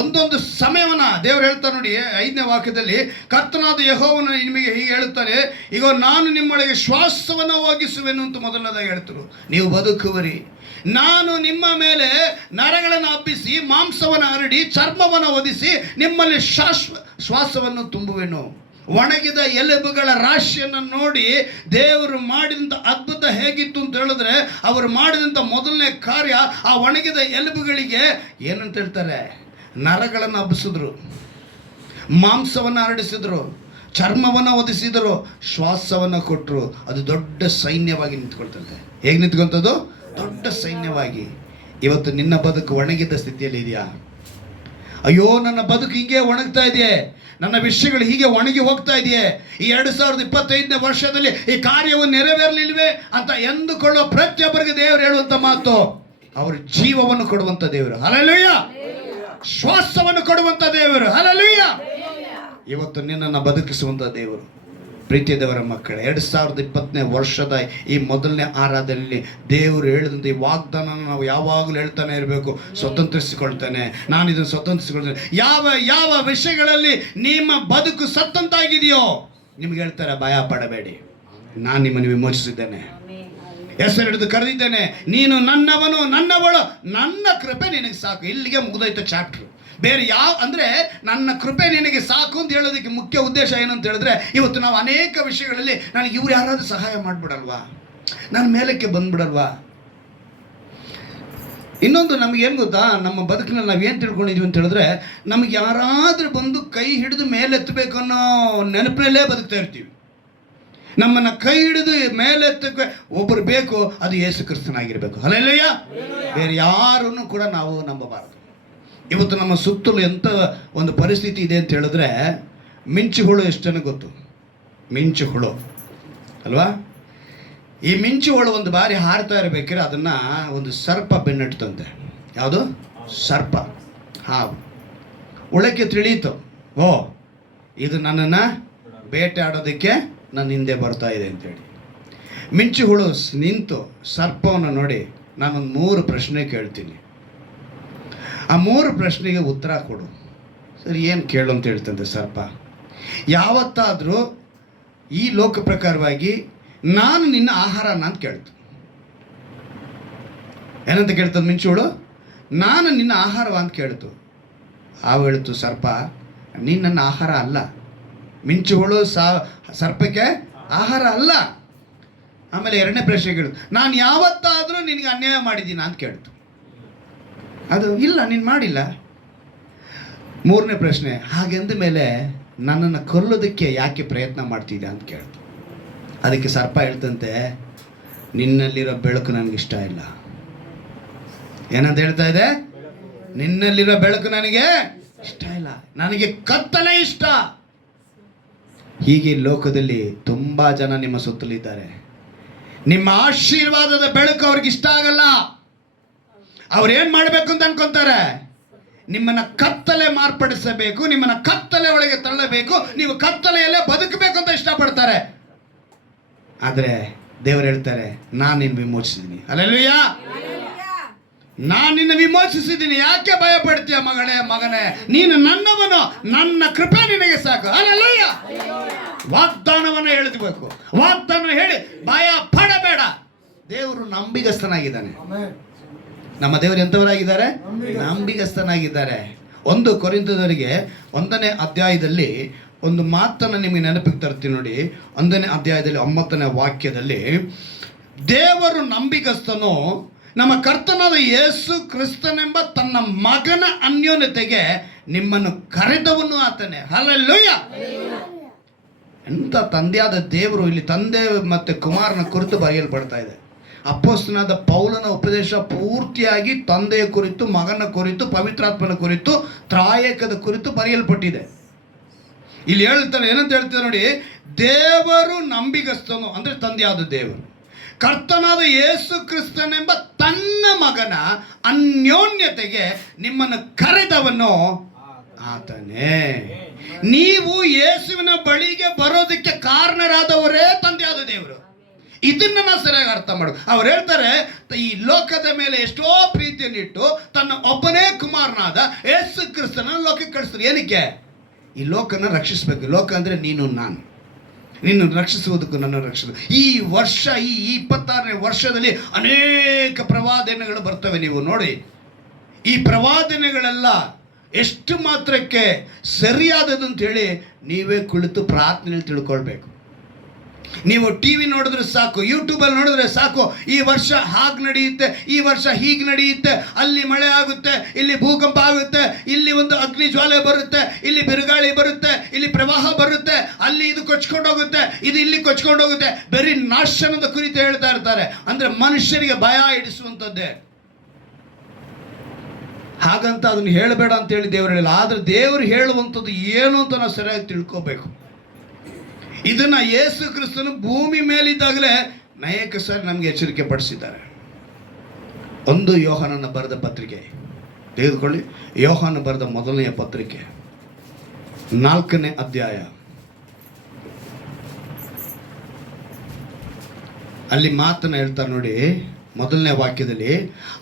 ಒಂದೊಂದು ಸಮಯವನ್ನು ದೇವರು ಹೇಳ್ತಾರೆ ನೋಡಿ. 5ನೇ ವಾಕ್ಯದಲ್ಲಿ, ಕರ್ತನಾದ ಯೆಹೋವನು ನಿಮಗೆ ಹೀಗೆ ಹೇಳುತ್ತಾನೆ, ಈಗ ನಾನು ನಿಮ್ಮೊಳಗೆ ಶ್ವಾಸವನ್ನು ಹೋಗಿಸುವೆನು ಅಂತ ಮೊದಲನೇದಾಗಿ ಹೇಳ್ತರು. ನೀವು ಬದುಕುವರಿ, ನಾನು ನಿಮ್ಮ ಮೇಲೆ ನರಗಳನ್ನು ಹಬ್ಬಿಸಿ, ಮಾಂಸವನ್ನು ಹರಡಿ, ಚರ್ಮವನ್ನು ಒದಿಸಿ, ನಿಮ್ಮಲ್ಲಿ ಶ್ವಾಸವನ್ನು ತುಂಬುವೆನು. ಒಣಗಿದ ಎಲುಬುಗಳ ರಾಶಿಯನ್ನು ನೋಡಿ ದೇವರು ಮಾಡಿದಂಥ ಅದ್ಭುತ ಹೇಗಿತ್ತು ಅಂತ ಹೇಳಿದ್ರೆ, ಅವರು ಮಾಡಿದಂಥ ಮೊದಲನೇ ಕಾರ್ಯ, ಆ ಒಣಗಿದ ಎಲುಬುಗಳಿಗೆ ಏನಂತ ಹೇಳ್ತಾರೆ, ನರಗಳನ್ನು ಹಬ್ಬಿಸಿದ್ರು, ಮಾಂಸವನ್ನು ಹರಡಿಸಿದ್ರು, ಚರ್ಮವನ್ನು ಒದಿಸಿದರು, ಶ್ವಾಸವನ್ನು ಕೊಟ್ಟರು. ಅದು ದೊಡ್ಡ ಸೈನ್ಯವಾಗಿ ನಿಂತ್ಕೊಳ್ತಂತೆ. ಹೇಗೆ ನಿಂತ್ಕೊಂತದ್ದು? ದೊಡ್ಡ ಸೈನ್ಯವಾಗಿ. ಇವತ್ತು ನಿನ್ನ ಬದುಕು ಒಣಗಿದ್ದ ಸ್ಥಿತಿಯಲ್ಲಿ ಇದೆಯಾ? ಅಯ್ಯೋ, ನನ್ನ ಬದುಕು ಹೀಗೆ ಒಣಗ್ತಾ ಇದೆಯೇ, ನನ್ನ ವಿಷಯಗಳು ಹೀಗೆ ಒಣಗಿ ಹೋಗ್ತಾ ಇದೆಯೇ, ಈ 2025ನೇ ವರ್ಷದಲ್ಲಿ ಈ ಕಾರ್ಯವು ನೆರವೇರಲಿಲ್ವೇ ಅಂತ ಎಂದುಕೊಳ್ಳೋ ಪ್ರತಿಯೊಬ್ಬರಿಗೆ ದೇವರು ಹೇಳುವಂಥ ಮಾತು, ಅವರು ಜೀವವನ್ನು ಕೊಡುವಂಥ ದೇವರು. ಹಲ್ಲೆಲೂಯಾ. ಶ್ವಾಸವನ್ನು ಕೊಡುವಂಥ ದೇವರು. ಹಲ್ಲೆಲೂಯಾ. ಇವತ್ತು ನಿನ್ನನ್ನು ಬದುಕಿಸುವಂಥ ದೇವರು. ಪ್ರೀತಿಯದವರ ಮಕ್ಕಳೇ, 2020ನೇ ವರ್ಷದ ಈ ಮೊದಲನೇ ಆರಾಧನೆಯಲ್ಲಿ ದೇವರು ಹೇಳಿದಂತೆ ಈ ವಾಗ್ದಾನ ನಾವು ಯಾವಾಗಲೂ ಹೇಳ್ತಾನೆ ಇರಬೇಕು. ಸ್ವತಂತ್ರಿಸಿಕೊಳ್ತಾನೆ, ನಾನು ಇದನ್ನು ಸ್ವತಂತ್ರಿಸಿಕೊಳ್ತೇನೆ. ಯಾವ ಯಾವ ವಿಷಯಗಳಲ್ಲಿ ನಿಮ್ಮ ಬದುಕು ಸತ್ತಂತಾಗಿದೆಯೋ ನಿಮ್ಗೆ ಹೇಳ್ತಾರೆ, ಭಯ ಪಡಬೇಡಿ, ನಾನು ನಿಮ್ಮನ್ನು ವಿಮೋಚಿಸಿದ್ದೇನೆ, ಹೆಸರು ಹಿಡಿದು ಕರೆದಿದ್ದೇನೆ, ನೀನು ನನ್ನವನು ನನ್ನವಳು, ನನ್ನ ಕೃಪೆ ನಿನಗೆ ಸಾಕು. ಇಲ್ಲಿಗೆ ಮುಗಿದೋಯ್ತು ಚಾಪ್ಟರ್. ಬೇರೆ ಅಂದರೆ ನನ್ನ ಕೃಪೆ ನಿನಗೆ ಸಾಕು ಅಂತ ಹೇಳೋದಕ್ಕೆ ಮುಖ್ಯ ಉದ್ದೇಶ ಏನಂತ ಹೇಳಿದ್ರೆ, ಇವತ್ತು ನಾವು ಅನೇಕ ವಿಷಯಗಳಲ್ಲಿ ನನಗೆ ಇವ್ರು ಯಾರಾದರೂ ಸಹಾಯ ಮಾಡಿಬಿಡಲ್ವಾ, ನನ್ನ ಮೇಲಕ್ಕೆ ಬಂದ್ಬಿಡಲ್ವಾ. ಇನ್ನೊಂದು ನಮಗೇನು ಗೊತ್ತಾ, ನಮ್ಮ ಬದುಕಿನಲ್ಲಿ ನಾವೇನು ತಿಳ್ಕೊಂಡಿದ್ವಿ ಅಂತ ಹೇಳಿದ್ರೆ, ನಮಗೆ ಯಾರಾದರೂ ಬಂದು ಕೈ ಹಿಡಿದು ಮೇಲೆತ್ತಬೇಕು ಅನ್ನೋ ನೆನಪಿನಲ್ಲೇ ಬದುಕ್ತಾ ಇರ್ತೀವಿ. ನಮ್ಮನ್ನು ಕೈ ಹಿಡಿದು ಮೇಲೆತ್ತಕ್ಕೆ ಒಬ್ಬರು ಬೇಕು, ಅದು ಯೇಸು ಕ್ರಿಸ್ತನಾಗಿರಬೇಕು. ಹಲ್ಲೆಲೂಯಾ. ಬೇರೆ ಯಾರನ್ನು ಕೂಡ ನಾವು ನಂಬಬಾರದು. ಇವತ್ತು ನಮ್ಮ ಸುತ್ತಲೂ ಎಂಥ ಒಂದು ಪರಿಸ್ಥಿತಿ ಇದೆ ಅಂತ ಹೇಳಿದ್ರೆ, ಮಿಂಚು ಹುಳು ಎಷ್ಟು ಜನ ಗೊತ್ತು? ಮಿಂಚು ಹುಳು ಅಲ್ವಾ? ಈ ಮಿಂಚು ಹುಳು ಒಂದು ಬಾರಿ ಹಾರ್ತಾ ಇರಬೇಕಾದ್ರೆ ಅದನ್ನು ಒಂದು ಸರ್ಪ ಬೆನ್ನಟ್ಟಂತೆ. ಯಾವುದು? ಸರ್ಪ, ಹಾವು. ಹುಳಕ್ಕೆ ತಿಳಿಯಿತು, ಓ ಇದು ನನ್ನನ್ನು ಬೇಟೆ ಆಡೋದಕ್ಕೆ ನನ್ನ ಹಿಂದೆ ಬರ್ತಾ ಇದೆ ಅಂತೇಳಿ. ಮಿಂಚು ಹುಳು ನಿಂತು ಸರ್ಪವನ್ನು ನೋಡಿ, ನಾನೊಂದು 3 ಪ್ರಶ್ನೆ ಕೇಳ್ತೀನಿ, ಆ 3 ಪ್ರಶ್ನೆಗೆ ಉತ್ತರ ಕೊಡು. ಸರಿ, ಏನು ಕೇಳು ಅಂತ ಹೇಳ್ತಂತೆ ಸರ್ಪ. ಯಾವತ್ತಾದರೂ ಈ ಲೋಕ ಪ್ರಕಾರವಾಗಿ ನಾನು ನಿನ್ನ ಆಹಾರನ ಅಂತ ಕೇಳ್ತು. ಏನಂತ ಕೇಳ್ತದೆ ಮಿಂಚು ಹುಳು? ನಾನು ನಿನ್ನ ಆಹಾರವ ಅಂತ ಕೇಳ್ತು. ಹಾವು ಹೇಳ್ತು, ಸರ್ಪ ನೀನು ನನ್ನ ಆಹಾರ ಅಲ್ಲ. ಮಿಂಚು ಹುಳು ಸರ್ಪಕ್ಕೆ ಆಹಾರ ಅಲ್ಲ. ಆಮೇಲೆ 2ನೇ ಪ್ರಶ್ನೆ ಕೇಳಿತು, ನಾನು ಯಾವತ್ತಾದರೂ ನಿನಗೆ ಅನ್ಯಾಯ ಮಾಡಿದ್ದೀನ ಅಂತ ಕೇಳ್ತು. ಅದು ಇಲ್ಲ, ನೀನು ಮಾಡಿಲ್ಲ. 3ನೇ ಪ್ರಶ್ನೆ, ಹಾಗೆಂದ ಮೇಲೆ ನನ್ನನ್ನು ಕೊಲ್ಲೋದಕ್ಕೆ ಯಾಕೆ ಪ್ರಯತ್ನ ಮಾಡ್ತಿದ್ದೆ ಅಂತ ಕೇಳ್ತು. ಅದಕ್ಕೆ ಸರ್ಪ ಹೇಳ್ತಂತೆ, ನಿನ್ನಲ್ಲಿರೋ ಬೆಳಕು ನನಗಿಷ್ಟ ಇಲ್ಲ. ಏನಂತ ಹೇಳ್ತಾ ಇದೆ? ನಿನ್ನಲ್ಲಿರೋ ಬೆಳಕು ನನಗೆ ಇಷ್ಟ ಇಲ್ಲ, ನನಗೆ ಕತ್ತಲೆ ಇಷ್ಟ. ಹೀಗೆ ಲೋಕದಲ್ಲಿ ತುಂಬ ಜನ ನಿಮ್ಮ ಸುತ್ತಲಿದ್ದಾರೆ. ನಿಮ್ಮ ಆಶೀರ್ವಾದದ ಬೆಳಕು ಅವ್ರಿಗೆ ಇಷ್ಟ ಆಗಲ್ಲ. ಅವ್ರು ಏನು ಮಾಡಬೇಕು ಅಂತ ಅನ್ಕೊಂತಾರೆ? ನಿಮ್ಮನ್ನ ಕತ್ತಲೆ ಮಾರ್ಪಡಿಸಬೇಕು, ನಿಮ್ಮನ್ನ ಕತ್ತಲೆ ಒಳಗೆ ತಳ್ಳಬೇಕು, ನೀವು ಕತ್ತಲೆಯಲ್ಲೇ ಬದುಕಬೇಕು ಅಂತ ಇಷ್ಟಪಡ್ತಾರೆ. ಆದರೆ ದೇವರು ಹೇಳ್ತಾರೆ, ನಾನು ನಿನ್ನ ವಿಮೋಚಿಸಿದ್ದೀನಿ. ಹಲ್ಲೆಲೂಯಾ. ನಾನು ನಿನ್ನ ವಿಮೋಚಿಸಿದ್ದೀನಿ, ಯಾಕೆ ಭಯ ಪಡ್ತೀಯ ಮಗನೇ? ನೀನು ನನ್ನವನು, ನನ್ನ ಕೃಪೆ ನಿನಗೆ ಸಾಕು. ಹಲ್ಲೆಲೂಯಾ. ವಾಗ್ದಾನವನ್ನು ಹೇಳಬೇಕು, ವಾಗ್ದಾನ ಹೇಳಿ ಭಯ ಪಡಬೇಡ. ದೇವರು ನಂಬಿಗಸ್ತನಾಗಿದ್ದಾನೆ. ನಮ್ಮ ದೇವರು ಎಂಥವರಾಗಿದ್ದಾರೆ? ನಂಬಿಗಸ್ತನಾಗಿದ್ದಾರೆ. 1 ಕೊರಿಂಥದವರಿಗೆ 1ನೇ ಅಧ್ಯಾಯದಲ್ಲಿ ಒಂದು ಮಾತನ್ನು ನಿಮಗೆ ನೆನಪಿಗೆ ತರ್ತೀನಿ ನೋಡಿ. 1ನೇ ಅಧ್ಯಾಯದಲ್ಲಿ 9ನೇ ವಾಕ್ಯದಲ್ಲಿ, ದೇವರು ನಂಬಿಗಸ್ತನು, ನಮ್ಮ ಕರ್ತನಾದ ಯೇಸು ಕ್ರಿಸ್ತನೆಂಬ ತನ್ನ ಮಗನ ಅನ್ಯೋನ್ಯತೆಗೆ ನಿಮ್ಮನ್ನು ಕರೆದವನು ಆತನೇ. ಹಲ್ಲೆಲೂಯಾ. ಎಂಥ ತಂದೆಯಾದ ದೇವರು ಇಲ್ಲಿ ತಂದೆ ಮತ್ತು ಕುಮಾರನ ಕುರಿತು ಬರೆಯಲ್ಪಡ್ತಾ ಇದೆ. ಅಪೊಸ್ತಲನಾದ ಪೌಲನ ಉಪದೇಶ ಪೂರ್ತಿಯಾಗಿ ತಂದೆಯ ಕುರಿತು, ಮಗನ ಕುರಿತು, ಪವಿತ್ರಾತ್ಮನ ಕುರಿತು, ತ್ರಾಯಕದ ಕುರಿತು ಬರೆಯಲ್ಪಟ್ಟಿದೆ. ಇಲ್ಲಿ ಹೇಳ್ತಾನೆ, ಏನಂತ ಹೇಳ್ತಾರೆ ನೋಡಿ, ದೇವರು ನಂಬಿಗಸ್ತನು ಅಂದರೆ ತಂದೆಯಾದ ದೇವರು, ಕರ್ತನಾದ ಯೇಸು ಕ್ರಿಸ್ತನೆಂಬ ತನ್ನ ಮಗನ ಅನ್ಯೋನ್ಯತೆಗೆ ನಿಮ್ಮನ್ನು ಕರೆದವನು ಆತನೇ. ನೀವು ಯೇಸುವಿನ ಬಳಿಗೆ ಬರೋದಕ್ಕೆ ಕಾರಣರಾದವರೇ ತಂದೆಯಾದ ದೇವರು. ಇದನ್ನ ನಾವು ಸರಿಯಾಗಿ ಅರ್ಥ ಮಾಡು. ಅವ್ರು ಹೇಳ್ತಾರೆ, ಈ ಲೋಕದ ಮೇಲೆ ಎಷ್ಟೋ ಪ್ರೀತಿಯನ್ನು ಇಟ್ಟು ತನ್ನ ಒಬ್ಬನೇ ಕುಮಾರನಾದ ಯೇಸು ಕ್ರಿಸ್ತನ ಲೋಕಕ್ಕೆ ಕಳಿಸ್ತಾರೆ. ಏನಕ್ಕೆ? ಈ ಲೋಕನ ರಕ್ಷಿಸಬೇಕು. ಲೋಕ ಅಂದರೆ ನೀನು, ನಾನು. ನಿನ್ನ ರಕ್ಷಿಸುವುದಕ್ಕೂ ನನ್ನ ರಕ್ಷಿಸೋದು. ಈ ವರ್ಷ, ಈ 26ನೇ ವರ್ಷದಲ್ಲಿ ಅನೇಕ ಪ್ರವಾದನೆಗಳು ಬರ್ತವೆ. ನೀವು ನೋಡಿ, ಈ ಪ್ರವಾದನೆಗಳೆಲ್ಲ ಎಷ್ಟು ಮಾತ್ರಕ್ಕೆ ಸರಿಯಾದದ್ದು ಅಂತೇಳಿ ನೀವೇ ಕುಳಿತು ಪ್ರಾರ್ಥನೆಯಲ್ಲಿ ತಿಳ್ಕೊಳ್ಬೇಕು. ನೀವು ಟಿವಿ ನೋಡಿದ್ರೆ ಸಾಕು, ಯೂಟ್ಯೂಬಲ್ಲಿ ನೋಡಿದ್ರೆ ಸಾಕು, ಈ ವರ್ಷ ಹಾಗೆ ನಡೆಯುತ್ತೆ, ಈ ವರ್ಷ ಹೀಗೆ ನಡೆಯುತ್ತೆ, ಅಲ್ಲಿ ಮಳೆ ಆಗುತ್ತೆ, ಇಲ್ಲಿ ಭೂಕಂಪ ಆಗುತ್ತೆ, ಇಲ್ಲಿ ಒಂದು ಅಗ್ನಿ ಜ್ವಾಲೆ ಬರುತ್ತೆ, ಇಲ್ಲಿ ಬಿರುಗಾಳಿ ಬರುತ್ತೆ, ಇಲ್ಲಿ ಪ್ರವಾಹ ಬರುತ್ತೆ, ಅಲ್ಲಿ ಇದು ಕೊಚ್ಕೊಂಡು ಹೋಗುತ್ತೆ, ಇದು ಇಲ್ಲಿ ಕೊಚ್ಕೊಂಡು ಹೋಗುತ್ತೆ. ಬರೀ ನಾಶನದ ಕುರಿತು ಹೇಳ್ತಾ ಇರ್ತಾರೆ. ಅಂದರೆ ಮನುಷ್ಯರಿಗೆ ಭಯ ಇಡಿಸುವಂಥದ್ದೇ. ಹಾಗಂತ ಅದನ್ನು ಹೇಳಬೇಡ ಅಂತ ಹೇಳಿ ದೇವರು ಹೇಳಿಲ್ಲ. ಆದರೆ ದೇವರು ಹೇಳುವಂಥದ್ದು ಏನು ಅಂತ ನಾವು ಸರಿಯಾಗಿ ತಿಳ್ಕೋಬೇಕು. ಇದನ್ನು ಯೇಸು ಕ್ರಿಸ್ತನು ಭೂಮಿ ಮೇಲಿದ್ದಾಗಲೇ ಅನೇಕ ಸಾರಿ ನಮಗೆ ಎಚ್ಚರಿಕೆ ಪಡಿಸಿದ್ದಾರೆ. 1 ಯೋಹಾನನ ಬರೆದ ಪತ್ರಿಕೆ ತೆಗೆದುಕೊಳ್ಳಿ. ಯೋಹಾನ ಬರೆದ ಮೊದಲನೆಯ ಪತ್ರಿಕೆ 4ನೇ ಅಧ್ಯಾಯ ಅಲ್ಲಿ ಮಾತನ್ನ ಹೇಳ್ತಾರೆ ನೋಡಿ, ಮೊದಲನೇ ವಾಕ್ಯದಲ್ಲಿ,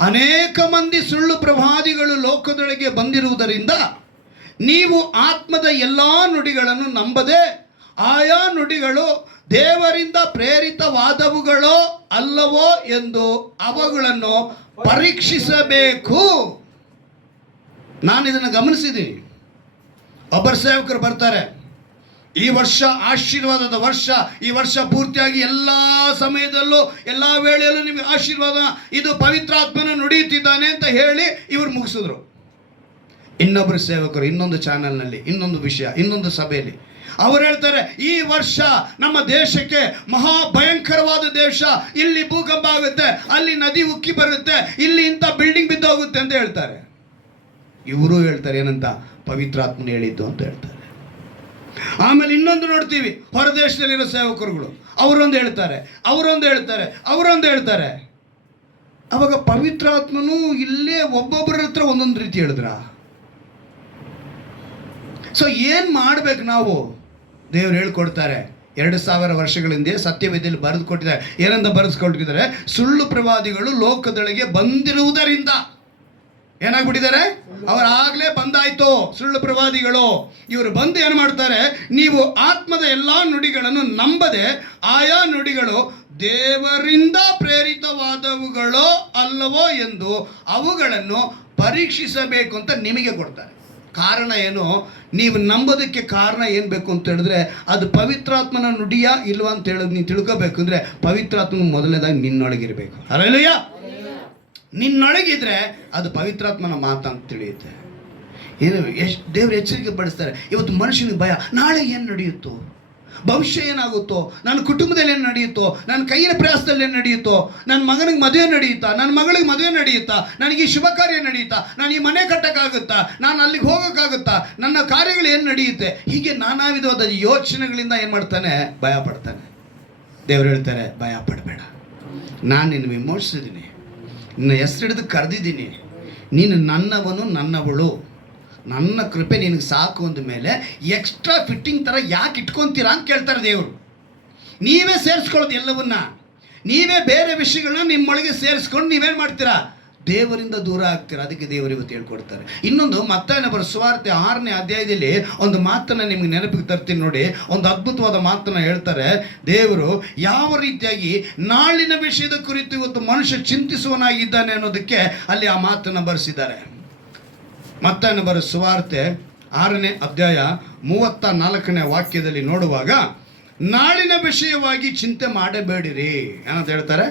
ಅನೇಕ ಮಂದಿ ಸುಳ್ಳು ಪ್ರವಾದಿಗಳು ಲೋಕದೊಳಗೆ ಬಂದಿರುವುದರಿಂದ ನೀವು ಆತ್ಮದ ಎಲ್ಲ ನುಡಿಗಳನ್ನು ನಂಬದೆ ಆಯಾ ನುಡಿಗಳು ದೇವರಿಂದ ಪ್ರೇರಿತವಾದವುಗಳೋ ಅಲ್ಲವೋ ಎಂದು ಅವುಗಳನ್ನು ಪರೀಕ್ಷಿಸಬೇಕು. ನಾನು ಇದನ್ನು ಗಮನಿಸಿದ್ದೀನಿ. ಒಬ್ಬರು ಸೇವಕರು ಬರ್ತಾರೆ, ಈ ವರ್ಷ ಆಶೀರ್ವಾದದ ವರ್ಷ, ಈ ವರ್ಷ ಪೂರ್ತಿಯಾಗಿ ಎಲ್ಲ ಸಮಯದಲ್ಲೂ ಎಲ್ಲ ವೇಳೆಯಲ್ಲೂ ನಿಮಗೆ ಆಶೀರ್ವಾದ, ಇದು ಪವಿತ್ರಾತ್ಮನ ನುಡಿಯುತ್ತಿದ್ದಾನೆ ಅಂತ ಹೇಳಿ ಇವರು ಮುಗಿಸಿದ್ರು. ಇನ್ನೊಬ್ಬರು ಸೇವಕರು ಇನ್ನೊಂದು ಚಾನಲ್ನಲ್ಲಿ, ಇನ್ನೊಂದು ವಿಷಯ, ಇನ್ನೊಂದು ಸಭೆಯಲ್ಲಿ ಅವರು ಹೇಳ್ತಾರೆ, ಈ ವರ್ಷ ನಮ್ಮ ದೇಶಕ್ಕೆ ಮಹಾ ಭಯಂಕರವಾದ ದೇಶ, ಇಲ್ಲಿ ಭೂಕಂಪ ಆಗುತ್ತೆ, ಅಲ್ಲಿ ನದಿ ಉಕ್ಕಿ ಬರುತ್ತೆ, ಇಲ್ಲಿ ಇಂಥ ಬಿಲ್ಡಿಂಗ್ ಬಿದ್ದೋಗುತ್ತೆ ಅಂತ ಹೇಳ್ತಾರೆ. ಇವರು ಹೇಳ್ತಾರೆ ಏನಂತ, ಪವಿತ್ರಾತ್ಮನ ಹೇಳಿದ್ದು ಅಂತ ಹೇಳ್ತಾರೆ. ಆಮೇಲೆ ಇನ್ನೊಂದು ನೋಡ್ತೀವಿ, ಹೊರದೇಶದಲ್ಲಿರೋ ಸೇವಕರುಗಳು ಅವರೊಂದು ಹೇಳ್ತಾರೆ, ಅವರೊಂದು ಹೇಳ್ತಾರೆ, ಅವರೊಂದು ಹೇಳ್ತಾರೆ. ಅವಾಗ ಪವಿತ್ರಾತ್ಮನು ಇಲ್ಲೇ ಒಬ್ಬೊಬ್ಬರ ಹತ್ರ ಒಂದೊಂದು ರೀತಿ ಹೇಳಿದ್ರ. ಸೊ ಏನು ಮಾಡ್ಬೇಕು ನಾವು? ದೇವ್ರು ಹೇಳ್ಕೊಡ್ತಾರೆ. 2000 ವರ್ಷಗಳ ಹಿಂದೆ ಸತ್ಯವೇದದಲ್ಲಿ ಬರೆದು ಕೊಟ್ಟಿದ್ದಾರೆ. ಏನಂತ ಬರೆಸ್ಕೊಟ್ಟಿದ್ದಾರೆ? ಸುಳ್ಳು ಪ್ರವಾದಿಗಳು ಲೋಕದೊಳಗೆ ಬಂದಿರುವುದರಿಂದ ಏನಾಗ್ಬಿಟ್ಟಿದ್ದಾರೆ, ಅವರಾಗಲೇ ಬಂದಾಯ್ತು ಸುಳ್ಳು ಪ್ರವಾದಿಗಳು. ಇವರು ಬಂದು ಏನು ಮಾಡ್ತಾರೆ, ನೀವು ಆತ್ಮದ ಎಲ್ಲ ನುಡಿಗಳನ್ನು ನಂಬದೆ ಆಯಾ ನುಡಿಗಳು ದೇವರಿಂದ ಪ್ರೇರಿತವಾದವುಗಳೋ ಅಲ್ಲವೋ ಎಂದು ಅವುಗಳನ್ನು ಪರೀಕ್ಷಿಸಬೇಕು ಅಂತ ನಿಮಗೆ ಕೊಡ್ತಾರೆ. ಕಾರಣ ಏನು? ನೀವು ನಂಬೋದಕ್ಕೆ ಕಾರಣ ಏನು ಬೇಕು ಅಂತ ಹೇಳಿದ್ರೆ, ಅದು ಪವಿತ್ರಾತ್ಮನ ನುಡಿಯಾ ಇಲ್ವಾ ಅಂತ ಹೇಳೋದು ನೀವು ತಿಳ್ಕೋಬೇಕು. ಅಂದರೆ ಪವಿತ್ರಾತ್ಮ ಮೊದಲನೇದಾಗಿ ನಿನ್ನೊಳಗಿರಬೇಕು. ಹಲ್ಲೆಲೂಯ. ನಿನ್ನೊಳಗಿದ್ರೆ ಅದು ಪವಿತ್ರಾತ್ಮನ ಮಾತು ಅಂತ ತಿಳಿಯುತ್ತೆ. ಏನು ಎಷ್ಟು ದೇವರು ಎಚ್ಚರಿಕೆ ಪಡಿಸ್ತಾರೆ. ಇವತ್ತು ಮನುಷ್ಯನಿಗೆ ಭಯ, ನಾಳೆ ಏನು ನಡೆಯುತ್ತೋ, ಭವಿಷ್ಯ ಏನಾಗುತ್ತೋ, ನನ್ನ ಕುಟುಂಬದಲ್ಲಿ ಏನು ನಡೆಯುತ್ತೋ, ನನ್ನ ಕೈಯಿನ ಪ್ರಯಾಸದಲ್ಲಿ ಏನು ನಡೆಯುತ್ತೋ, ನನ್ನ ಮಗನಿಗೆ ಮದುವೆ ನಡೆಯುತ್ತಾ, ನನ್ನ ಮಗಳಿಗೆ ಮದುವೆ ನಡೆಯುತ್ತಾ, ನನಗೆ ಈ ಶುಭ ಕಾರ್ಯ ನಡೆಯುತ್ತಾ, ನಾನು ಈ ಮನೆ ಕಟ್ಟಕ್ಕಾಗುತ್ತಾ, ನಾನು ಅಲ್ಲಿಗೆ ಹೋಗೋಕ್ಕಾಗುತ್ತಾ, ನನ್ನ ಕಾರ್ಯಗಳು ಏನು ನಡೆಯುತ್ತೆ, ಹೀಗೆ ನಾನಾ ವಿಧವಾದ ಯೋಚನೆಗಳಿಂದ ಏನು ಮಾಡ್ತಾನೆ, ಭಯ ಪಡ್ತಾನೆ. ದೇವರು ಹೇಳ್ತಾರೆ, ಭಯ ಪಡಬೇಡ, ನಾನು ನಿನ್ನ ವಿಮೋಚಿಸಿದ್ದೀನಿ, ನಿನ್ನ ಹೆಸರಿಡಿದು ಕರೆದಿದ್ದೀನಿ, ನೀನು ನನ್ನವನು ನನ್ನವಳು, ನನ್ನ ಕೃಪೆ ನಿನಗೆ ಸಾಕು ಅಂದ ಮೇಲೆ ಎಕ್ಸ್ಟ್ರಾ ಫಿಟ್ಟಿಂಗ್ ಥರ ಯಾಕೆ ಇಟ್ಕೊತೀರಾ ಅಂತ ಕೇಳ್ತಾರೆ ದೇವರು. ನೀವೇ ಸೇರಿಸ್ಕೊಳ್ಳೋದು ಎಲ್ಲವನ್ನ, ನೀವೇ ಬೇರೆ ವಿಷಯಗಳನ್ನ ನಿಮ್ಮೊಳಗೆ ಸೇರಿಸ್ಕೊಂಡು ನೀವೇನು ಮಾಡ್ತೀರಾ, ದೇವರಿಂದ ದೂರ ಆಗ್ತೀರಾ. ಅದಕ್ಕೆ ದೇವರು ಇವತ್ತು ಹೇಳ್ಕೊಡ್ತಾರೆ. ಇನ್ನೊಂದು ಮತ್ತಾಯನ ಬರೋ ಸುವಾರ್ತೆ 6ನೇ ಅಧ್ಯಾಯದಲ್ಲಿ ಒಂದು ಮಾತನ್ನು ನಿಮಗೆ ನೆನಪಿಗೆ ತರ್ತೀನಿ ನೋಡಿ. ಒಂದು ಅದ್ಭುತವಾದ ಮಾತನ್ನು ಹೇಳ್ತಾರೆ ದೇವರು. ಯಾವ ರೀತಿಯಾಗಿ ನಾಳಿನ ವಿಷಯದ ಕುರಿತು ಇವತ್ತು ಮನುಷ್ಯ ಚಿಂತಿಸುವನಾಗಿದ್ದಾನೆ ಅನ್ನೋದಕ್ಕೆ ಅಲ್ಲಿ ಆ ಮಾತನ್ನು ಬರೆಸಿದ್ದಾರೆ. ಮತ್ತಾಯನ ಬರೋ ಸುವಾರ್ತೆ 6ನೇ ಅಧ್ಯಾಯ 34ನೇ ವಾಕ್ಯದಲ್ಲಿ ನೋಡುವಾಗ, ನಾಳಿನ ವಿಷಯವಾಗಿ ಚಿಂತೆ ಮಾಡಬೇಡಿರಿ. ಏನಂತ ಹೇಳ್ತಾರೆ?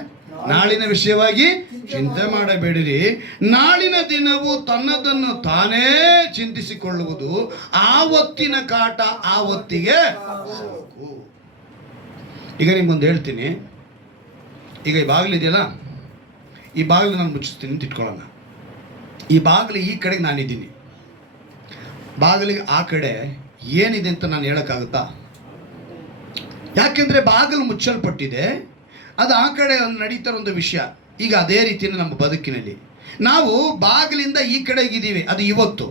ನಾಳಿನ ವಿಷಯವಾಗಿ ಚಿಂತೆ ಮಾಡಬೇಡಿರಿ, ನಾಳಿನ ದಿನವು ತನ್ನದನ್ನು ತಾನೇ ಚಿಂತಿಸಿಕೊಳ್ಳುವುದು, ಆವತ್ತಿನ ಕಾಟ ಆವತ್ತಿಗೆ ಸಾಕು. ಈಗ ನಿಮ್ಗೊಂದು ಹೇಳ್ತೀನಿ. ಈಗ ಈ ಬಾಗಿಲಿದೆಯಲ್ಲ, ಈ ಬಾಗಿಲು ನಾನು ಮುಚ್ಚಿಸ್ತೀನಿ ಅಂತ ಇಟ್ಕೊಳ್ಳೋಣ. ಈ ಬಾಗಿಲು ಈ ಕಡೆಗೆ ನಾನಿದ್ದೀನಿ, ಬಾಗಿಲಿಗೆ ಆ ಕಡೆ ಏನಿದೆ ಅಂತ ನಾನು ಹೇಳೋಕ್ಕಾಗುತ್ತಾ? ಯಾಕೆಂದರೆ ಬಾಗಿಲು ಮುಚ್ಚಲ್ಪಟ್ಟಿದೆ, ಅದು ಆ ಕಡೆ ಒಂದು ನಡೀತಾರ ಒಂದು ವಿಷಯ. ಈಗ ಅದೇ ರೀತಿಯಲ್ಲಿ ನಮ್ಮ ಬದುಕಿನಲ್ಲಿ ನಾವು ಬಾಗಿಲಿಂದ ಈ ಕಡೆಗಿದ್ದೀವಿ, ಅದು ಇವತ್ತು.